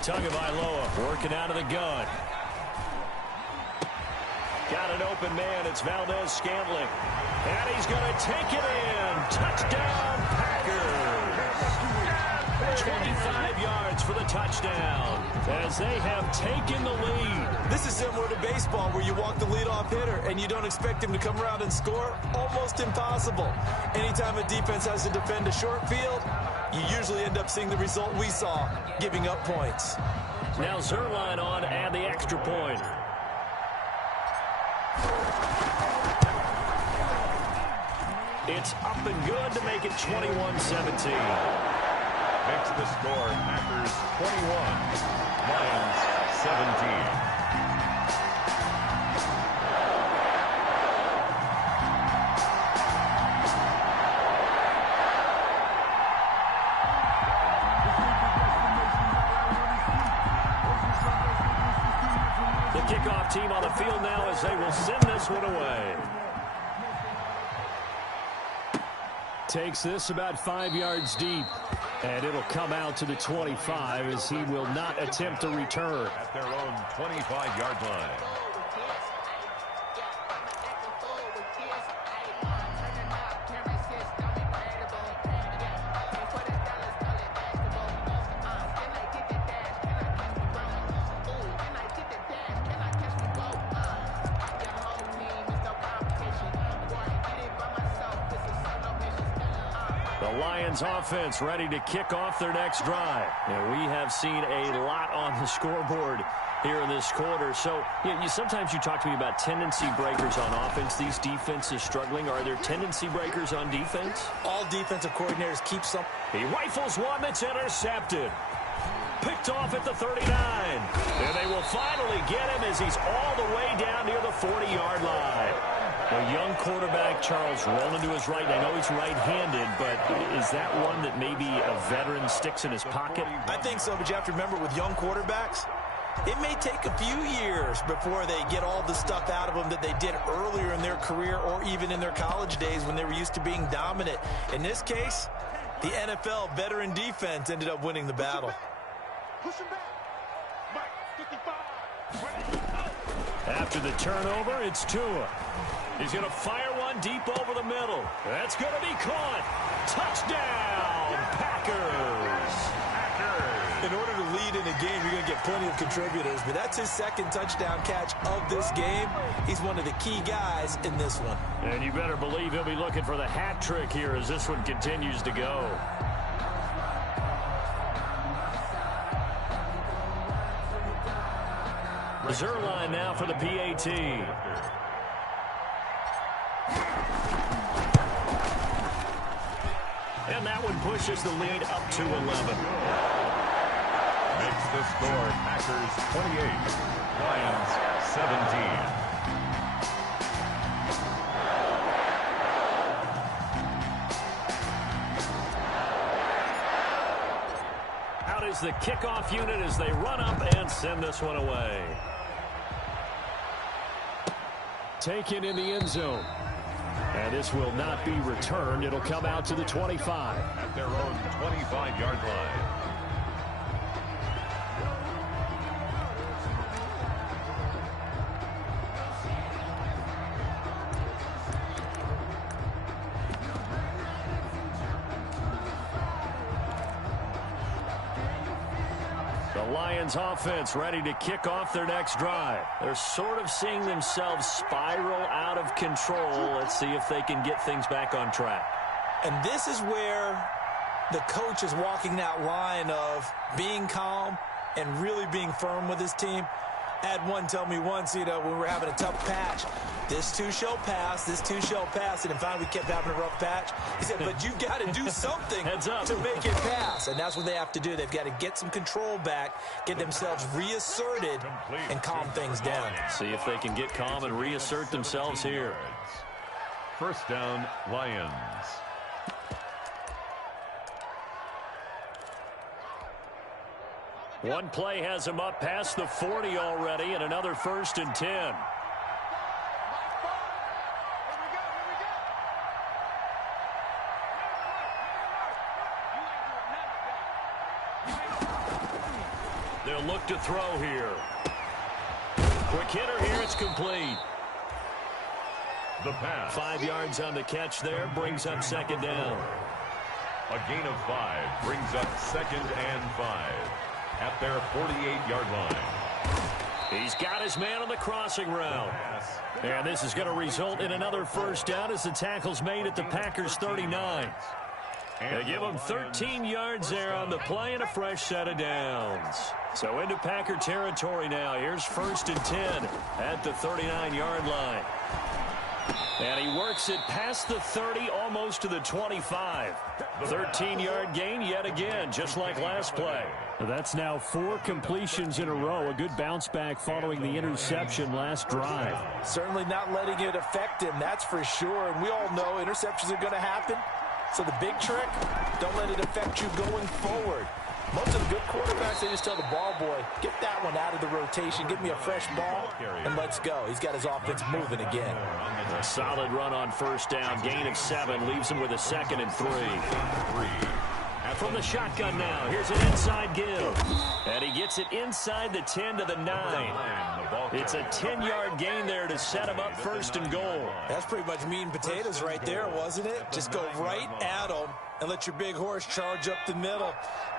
Tagovailoa working out of the gun. Got an open man. It's Valdez-Scantling. And he's going to take it in. Touchdown, Packers. 25 yards for the touchdown as they have taken the lead. This is similar to baseball where you walk the leadoff hitter and you don't expect him to come around and score. Almost impossible. Anytime a defense has to defend a short field, you usually end up seeing the result we saw, giving up points. Now Zerline on and the extra point. It's up and good to make it 21-17. Makes the score Packers 21, Lions 17. The kickoff team on the field now as they will send this one away. Takes this about 5 yards deep. And it'll come out to the 25 as he will not attempt a return. At their own 25-yard line. Offense ready to kick off their next drive. And we have seen a lot on the scoreboard here in this quarter. So sometimes you talk to me about tendency breakers on offense. These defenses struggling. Are there tendency breakers on defense? All defensive coordinators keep some. He rifles one that's intercepted. Picked off at the 39. And they will finally get him as he's all the way down near the 40-yard line. A young quarterback, Charles, rolling to his right. I know he's right-handed, but is that one that maybe a veteran sticks in his pocket? I think so, but you have to remember with young quarterbacks, it may take a few years before they get all the stuff out of them that they did earlier in their career or even in their college days when they were used to being dominant. In this case, the NFL veteran defense ended up winning the battle. Push him back. Mike, 55. After the turnover, it's Tua. He's going to fire one deep over the middle. That's going to be caught. Touchdown, Packers. In order to lead in a game, you're going to get plenty of contributors, but that's his second touchdown catch of this game. He's one of the key guys in this one. And you better believe he'll be looking for the hat trick here as this one continues to go. Reserve line now for the PAT. And that one pushes the lead up to 11. Makes the score Packers 28, Lions 17. Out is the kickoff unit as they run up and send this one away. Taken in the end zone. And this will not be returned. It'll come out to the 25. At their own 25-yard line. Lions offense ready to kick off their next drive. They're sort of seeing themselves spiral out of control. Let's see if they can get things back on track. And this is where the coach is walking that line of being calm and really being firm with his team. I had one tell me once, when we were having a tough patch, this too shall pass, this too shall pass, and finally we kept having a rough patch. He said, but you've got to do something to make it pass, and that's what they have to do. They've got to get some control back, get themselves reasserted, and calm things down. See if they can get calm and reassert themselves here. First down, Lions. One play has him up past the 40 already, and another 1st and 10. They'll look to throw here. Quick hitter here, it's complete. The pass. 5 yards on the catch there, brings up 2nd down. A gain of 5 brings up 2nd and 5. At their 48-yard line. He's got his man on the crossing route. And this is going to result in another 1st down as the tackle's made at the Packers 39. They give him 13 yards there on the play and a fresh set of downs. So into Packer territory now. Here's 1st and 10 at the 39-yard line. And he works it past the 30, almost to the 25. 13-yard gain yet again, just like last play. That's now 4 completions in a row. A good bounce back following the interception last drive. Certainly not letting it affect him, that's for sure. And we all know interceptions are going to happen. So the big trick, don't let it affect you going forward. Most of the good quarterbacks, they just tell the ball boy, get that one out of the rotation, give me a fresh ball, and let's go. He's got his offense moving again. A solid run on first down. Gain of 7 leaves him with a 2nd and 3. From the shotgun now, here's an inside give. And he gets it inside the 10 to the 9. It's a 10-yard gain there to set him up 1st and goal. That's pretty much meat and potatoes right there, wasn't it? Just go right at them and let your big horse charge up the middle.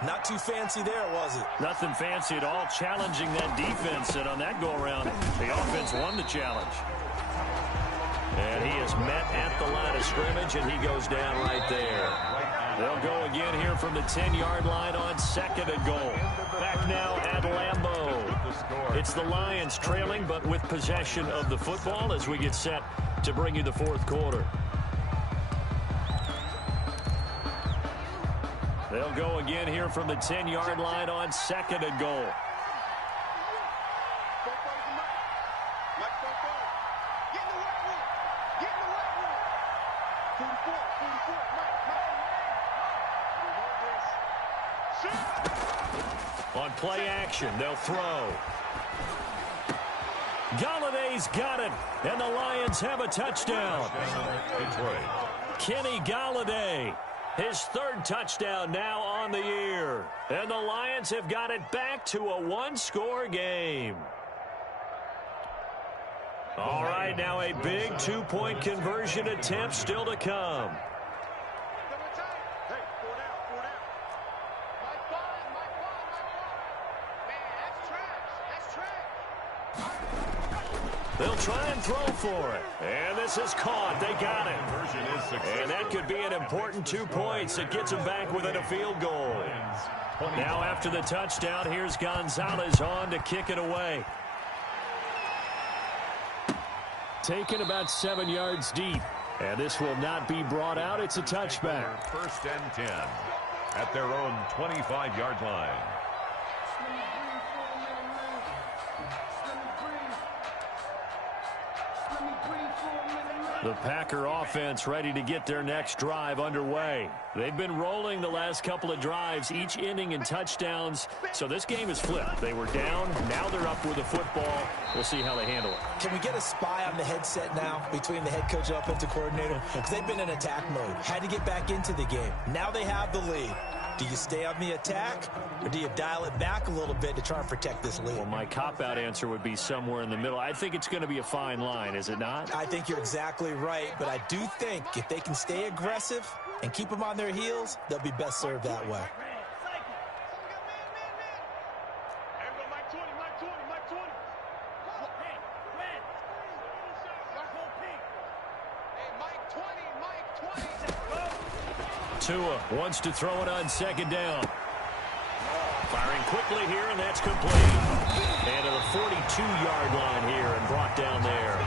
Not too fancy there, was it? Nothing fancy at all, challenging that defense. And on that go-around, the offense won the challenge. And he is met at the line of scrimmage, and he goes down right there. They'll go again here from the 10-yard line on 2nd and goal. Back now at Lambeau. It's the Lions trailing, but with possession of the football as we get set to bring you the 4th quarter. They'll go again here from the 10-yard line on 2nd and goal. On play action, they'll throw. Galladay's got it, and the Lions have a touchdown. Kenny Galladay, his 3rd touchdown now on the year. And the Lions have got it back to a 1-score game. All right, now a big 2-point conversion attempt still to come. They'll try and throw for it. And this is caught. They got it. And that could be an important 2 points. It gets them back within a field goal. Now after the touchdown, here's Gonzalez on to kick it away. Taken about 7 yards deep. And this will not be brought out. It's a touchback. 1st and 10 at their own 25-yard line. The Packer offense ready to get their next drive underway. They've been rolling the last couple of drives, each ending in touchdowns. So this game is flipped. They were down. Now they're up with the football. We'll see how they handle it. Can we get a spy on the headset now between the head coach and offensive coordinator? Because they've been in attack mode. Had to get back into the game. Now they have the lead. Do you stay on the attack, or do you dial it back a little bit to try and protect this lead? Well, my cop-out answer would be somewhere in the middle. I think it's going to be a fine line, is it not? I think you're exactly right, but I do think if they can stay aggressive and keep them on their heels, they'll be best served that way. Tua wants to throw it on 2nd down. Firing quickly here, and that's complete. And to the 42-yard line here and brought down there.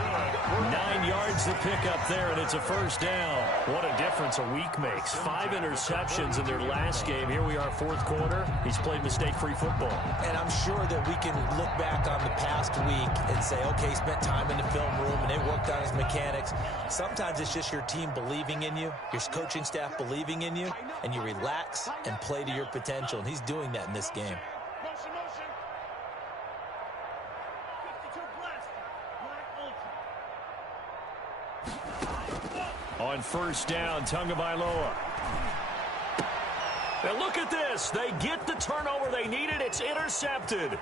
9 yards to pick up there, and it's a 1st down. What a difference a week makes. 5 interceptions in their last game. Here we are, 4th quarter. He's played mistake-free football. And I'm sure that we can look back on the past week and say, okay, he spent time in the film room and they worked on his mechanics. Sometimes it's just your team believing in you, your coaching staff believing in you, and you relax and play to your potential. And he's doing that in this game. On 1st down, Tagovailoa. And look at this. They get the turnover they needed. It's intercepted.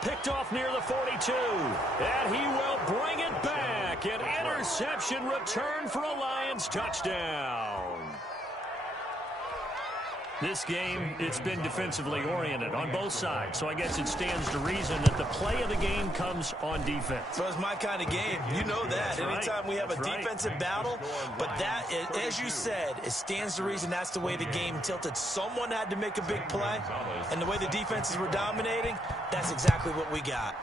Picked off near the 42. And he will bring it back. An interception return for a Lions touchdown. This game, it's been defensively oriented on both sides. So I guess it stands to reason that the play of the game comes on defense. So it's my kind of game. You know that. Anytime we have a defensive battle. But that, as you said, it stands to reason that's the way the game tilted. Someone had to make a big play. And the way the defenses were dominating, that's exactly what we got.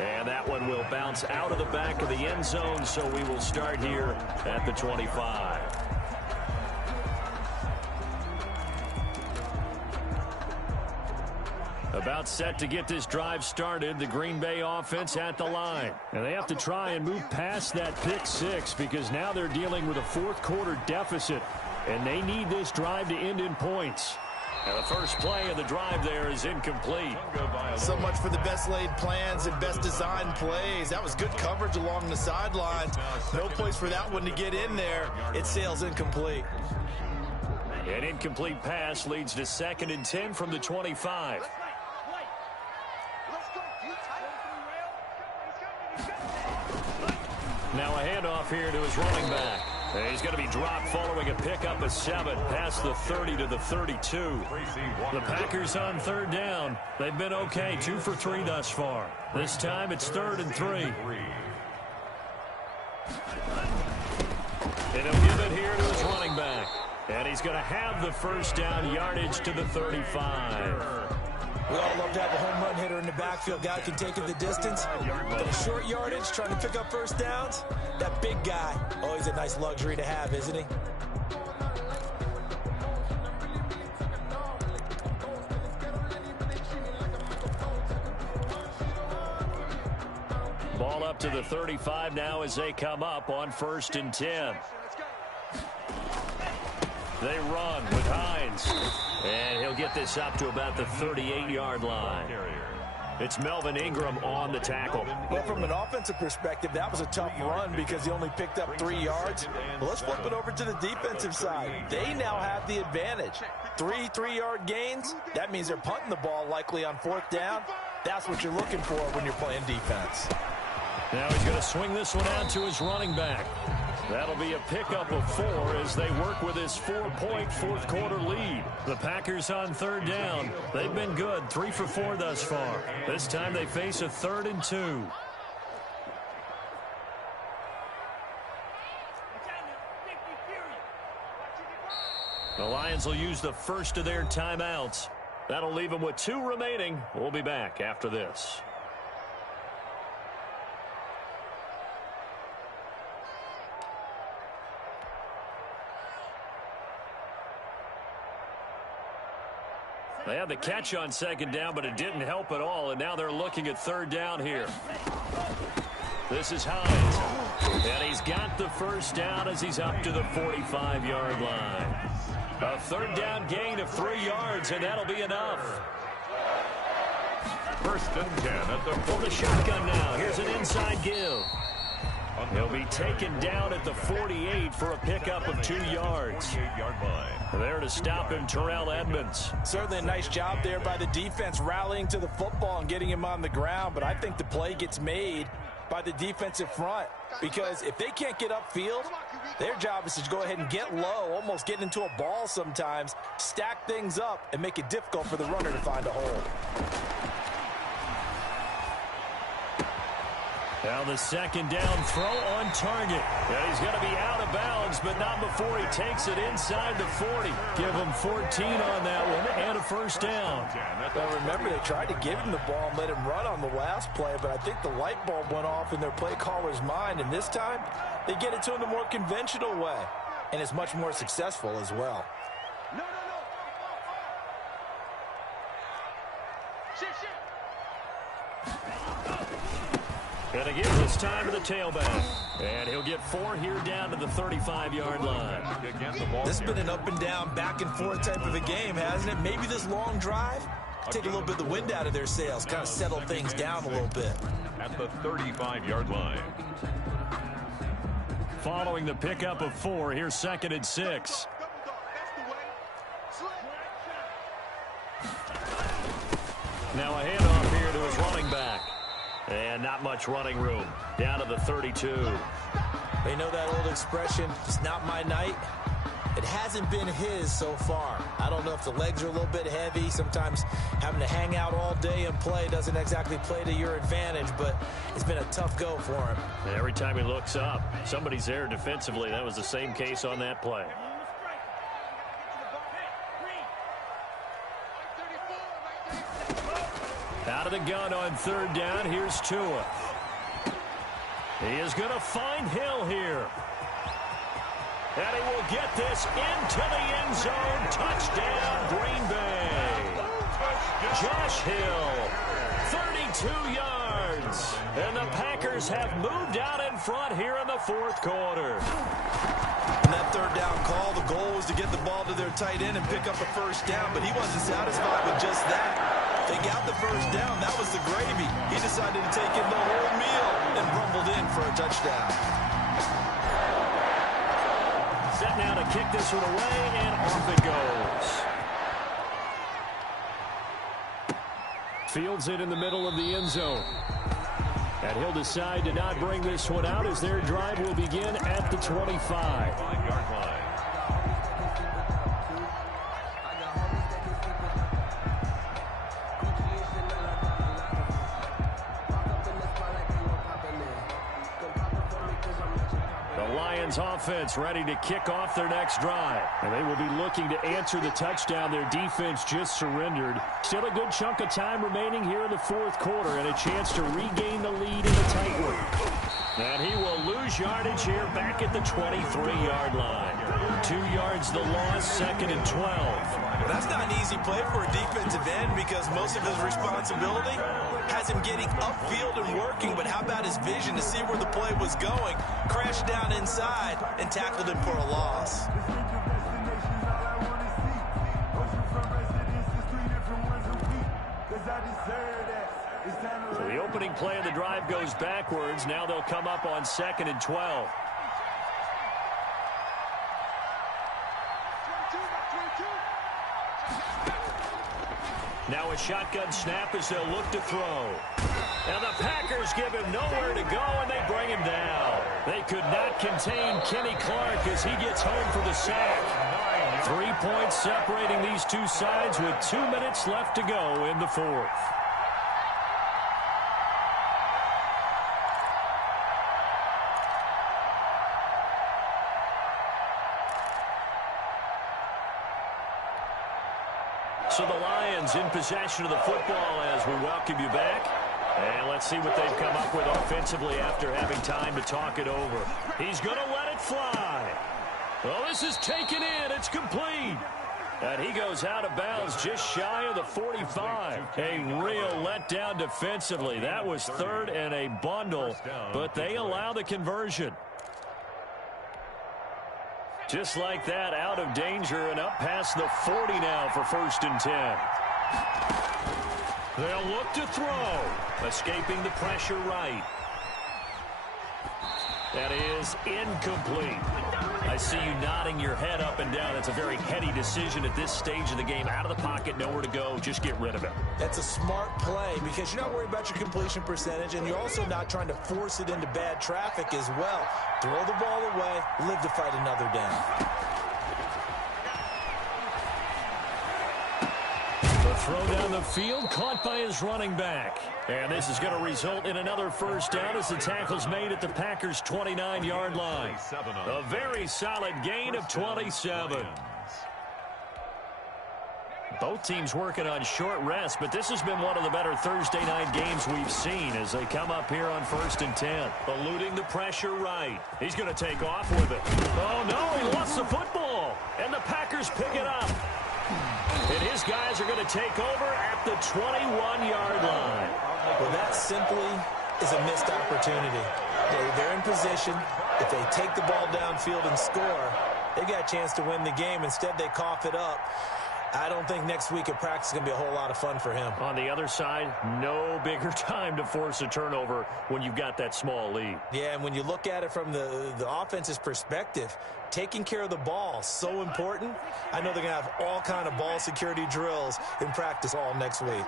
And that one will bounce out of the back of the end zone, so we will start here at the 25. About set to get this drive started, the Green Bay offense at the line. And they have to try and move past that pick six because now they're dealing with a fourth-quarter deficit, and they need this drive to end in points. And the first play of the drive there is incomplete. So much for the best laid plans and best designed plays. That was good coverage along the sidelines. No place for that one to get in there. It sails incomplete. An incomplete pass leads to 2nd and 10 from the 25. Now a handoff here to his running back. And he's going to be dropped following a pickup of 7 past the 30 to the 32. The Packers on 3rd down. They've been okay, 2 for 3 thus far. This time it's 3rd and 3. And he'll give it here to his running back. And he's going to have the first down, yardage to the 35. We all love to have a home run hitter in the backfield. Guy can take it the distance. But a short yardage, trying to pick up first downs. That big guy, always a nice luxury to have, isn't he? Ball up to the 35 now as they come up on 1st and 10. They run with Hines. And he'll get this up to about the 38-yard line. It's Melvin Ingram on the tackle. Well, from an offensive perspective, that was a tough run because he only picked up 3 yards. But let's flip it over to the defensive side. They now have the advantage. 3 3-yard gains. That means they're punting the ball likely on 4th down. That's what you're looking for when you're playing defense. Now he's going to swing this one out to his running back. That'll be a pickup of 4 as they work with his 4-point fourth-quarter lead. The Packers on 3rd down. They've been good, 3 for 4 thus far. This time they face a 3rd and 2. The Lions will use the first of their timeouts. That'll leave them with 2 remaining. We'll be back after this. They had the catch on 2nd down, but it didn't help at all, and now they're looking at 3rd down here. This is Hines, and he's got the first down as he's up to the 45-yard line. A 3rd down gain of 3 yards, and that'll be enough. 1st and 10 at the 40. For the shotgun now, here's an inside give. He'll be taken down at the 48 for a pickup of 2 yards. 48-yard line. There to stop him, Terrell Edmonds. Certainly a nice job there by the defense rallying to the football and getting him on the ground, but I think the play gets made by the defensive front because if they can't get upfield, their job is to go ahead and get low, almost get into a ball sometimes, stack things up, and make it difficult for the runner to find a hole. Now the 2nd down throw on target. And he's going to be out of bounds, but not before he takes it inside the 40. Give him 14 on that one and a first down. Well, remember, they tried to give him the ball and let him run on the last play, but I think the light bulb went off in their play caller's mind, and this time they get it to him the more conventional way, and it's much more successful as well. No. Shit. Gonna give this time to the tailback. And he'll get 4 here down to the 35-yard line. This has been an up and down, back and forth type of a game, hasn't it? Maybe this long drive take a little bit of the wind out of their sails, kind of settle things down a little bit. At the 35-yard line. Following the pickup of 4, here's 2nd and 6. Now a handoff here to his running back. And not much running room. Down to the 32. They know that old expression, it's not my night. It hasn't been his so far. I don't know if the legs are a little bit heavy. Sometimes having to hang out all day and play doesn't exactly play to your advantage, but it's been a tough go for him. Every time he looks up, somebody's there defensively. That was the same case on that play. Out of the gun on third down. Here's Tua. He is going to find Hill here. And he will get this into the end zone. Touchdown, Green Bay. Josh Hill, 32 yards. And the Packers have moved out in front here in the fourth quarter. And that third down call, the goal was to get the ball to their tight end and pick up a first down, but he wasn't satisfied with just that. They got the first down. That was the gravy. He decided to take in the whole meal and rumbled in for a touchdown. Set now to kick this one away, and off it goes. Fields it in the middle of the end zone. And he'll decide to not bring this one out as their drive will begin at the 25-yard line. Offense ready to kick off their next drive. And they will be looking to answer the touchdown their defense just surrendered. Still a good chunk of time remaining here in the fourth quarter and a chance to regain the lead in a tight one. And he will lose yardage here back at the 23-yard line. 2 yards the loss, second and 12. Well, that's not an easy play for a defensive end because most of his responsibility has him getting upfield and working, but how about his vision to see where the play was going, crashed down inside, and tackled him for a loss. So the opening play of the drive goes backwards. Now they'll come up on second and 12. Now a shotgun snap as they'll look to throw. And the Packers give him nowhere to go, and they bring him down. They could not contain Kenny Clark as he gets home for the sack. 3 points separating these two sides with 2 minutes left to go in the fourth. So the Lions in possession of the football as we welcome you back. And let's see what they've come up with offensively after having time to talk it over. He's going to let it fly. Well, this is taken in. It's complete. And he goes out of bounds just shy of the 45. A real letdown defensively. That was third and a bundle, but they allow the conversion. Just like that, out of danger and up past the 40 now for first and 10. They'll look to throw. Escaping the pressure right. That is incomplete. I see you nodding your head up and down. It's a very heady decision at this stage of the game. Out of the pocket, nowhere to go. Just get rid of it. That's a smart play because you're not worried about your completion percentage, and you're also not trying to force it into bad traffic as well. Throw the ball away, live to fight another down. The throw down the field, caught by his running back. And this is going to result in another first down as the tackle's made at the Packers' 29-yard line. A very solid gain of 27. Both teams working on short rest, but this has been one of the better Thursday night games we've seen as they come up here on first and 10. Eluding the pressure right. He's going to take off with it. Oh, no, he lost the football. And the Packers pick it up. And his guys are going to take over at the 21-yard line. Well, that simply is a missed opportunity. They're in position. If they take the ball downfield and score, they got a chance to win the game. Instead, they cough it up. I don't think next week at practice is going to be a whole lot of fun for him. On the other side, no bigger time to force a turnover when you've got that small lead. Yeah, and when you look at it from the offense's perspective, taking care of the ball, so important. I know they're going to have all kind of ball security drills in practice all next week.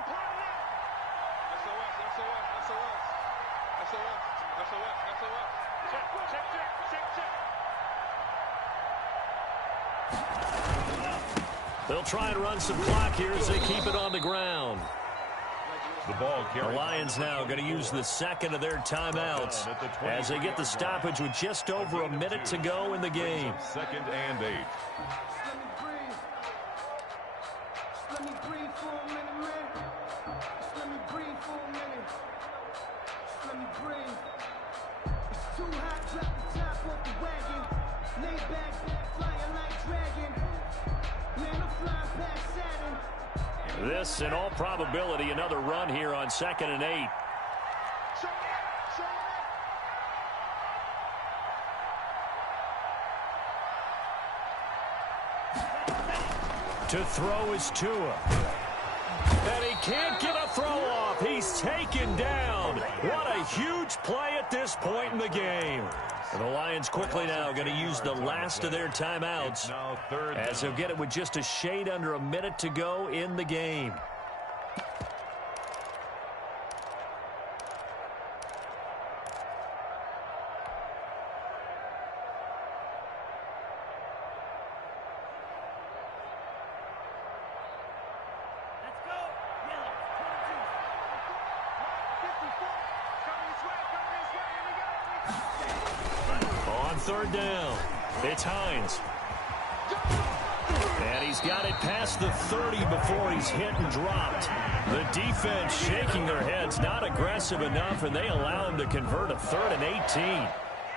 They'll try and run some clock here as they keep it on the ground. The Lions now going to use the second of their timeouts as they get the stoppage with just over a minute to go in the game. Second and 8. Let me breathe for a minute, man. Let me breathe for This, in all probability, another run here on 2nd and 8. To throw is Tua. And he can't get a throw off. He's taken down. What a huge play at this point in the game. And the Lions quickly now going to use the last of their timeouts as they'll get it with just a shade under a minute to go in the game. Third down. It's Hines. And he's got it past the 30 before he's hit and dropped. The defense shaking their heads, not aggressive enough, and they allow him to convert a 3rd and 18.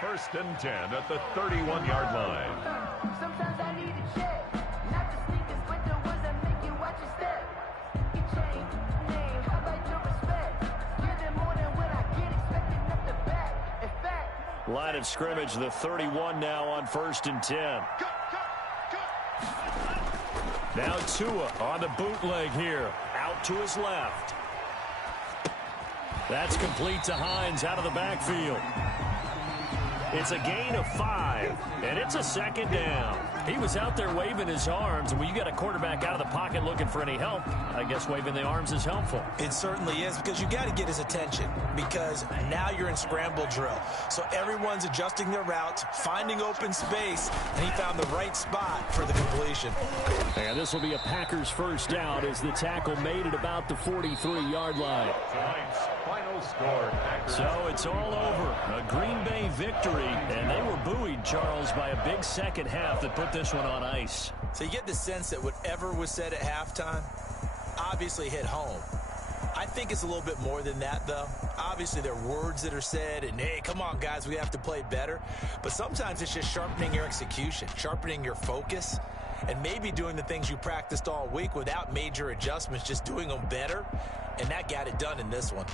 1st and 10 at the 31-yard line. Sometimes I need a check. Not the sneakers, but the ones that make you watch your step. Get change, name, how about your respect? Give them more than what I get, expecting up the back. In fact, line of scrimmage, the 31 now on 1st and 10. Now Tua on the bootleg here. Out to his left. That's complete to Hines out of the backfield. It's a gain of 5, and it's a 2nd down. He was out there waving his arms, and when you got a quarterback out of the pocket looking for any help, I guess waving the arms is helpful. It certainly is, because you got to get his attention, because now you're in scramble drill. So everyone's adjusting their routes, finding open space, and he found the right spot for the completion. And this will be a Packers first down as the tackle made it about the 43-yard line. Final score. So it's all over. A Green Bay victory, and they were buoyed, Charles, by a big second half that put this one on ice. So you get the sense that whatever was said at halftime obviously hit home. I think it's a little bit more than that, though. Obviously, there are words that are said, and, hey, come on, guys, we have to play better. But sometimes it's just sharpening your execution, sharpening your focus, and maybe doing the things you practiced all week without major adjustments, just doing them better, and that got it done in this one.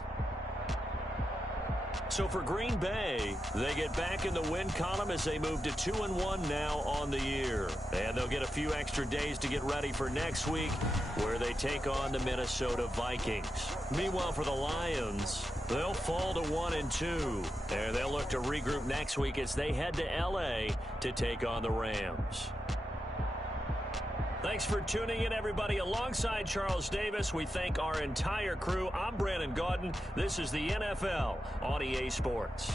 So for Green Bay, they get back in the win column as they move to 2-1 now on the year. And they'll get a few extra days to get ready for next week, where they take on the Minnesota Vikings. Meanwhile, for the Lions, they'll fall to 1-2. And they'll look to regroup next week as they head to L.A. to take on the Rams. Thanks for tuning in, everybody. Alongside Charles Davis, we thank our entire crew. I'm Brandon Gaudin. This is the NFL on EA Sports.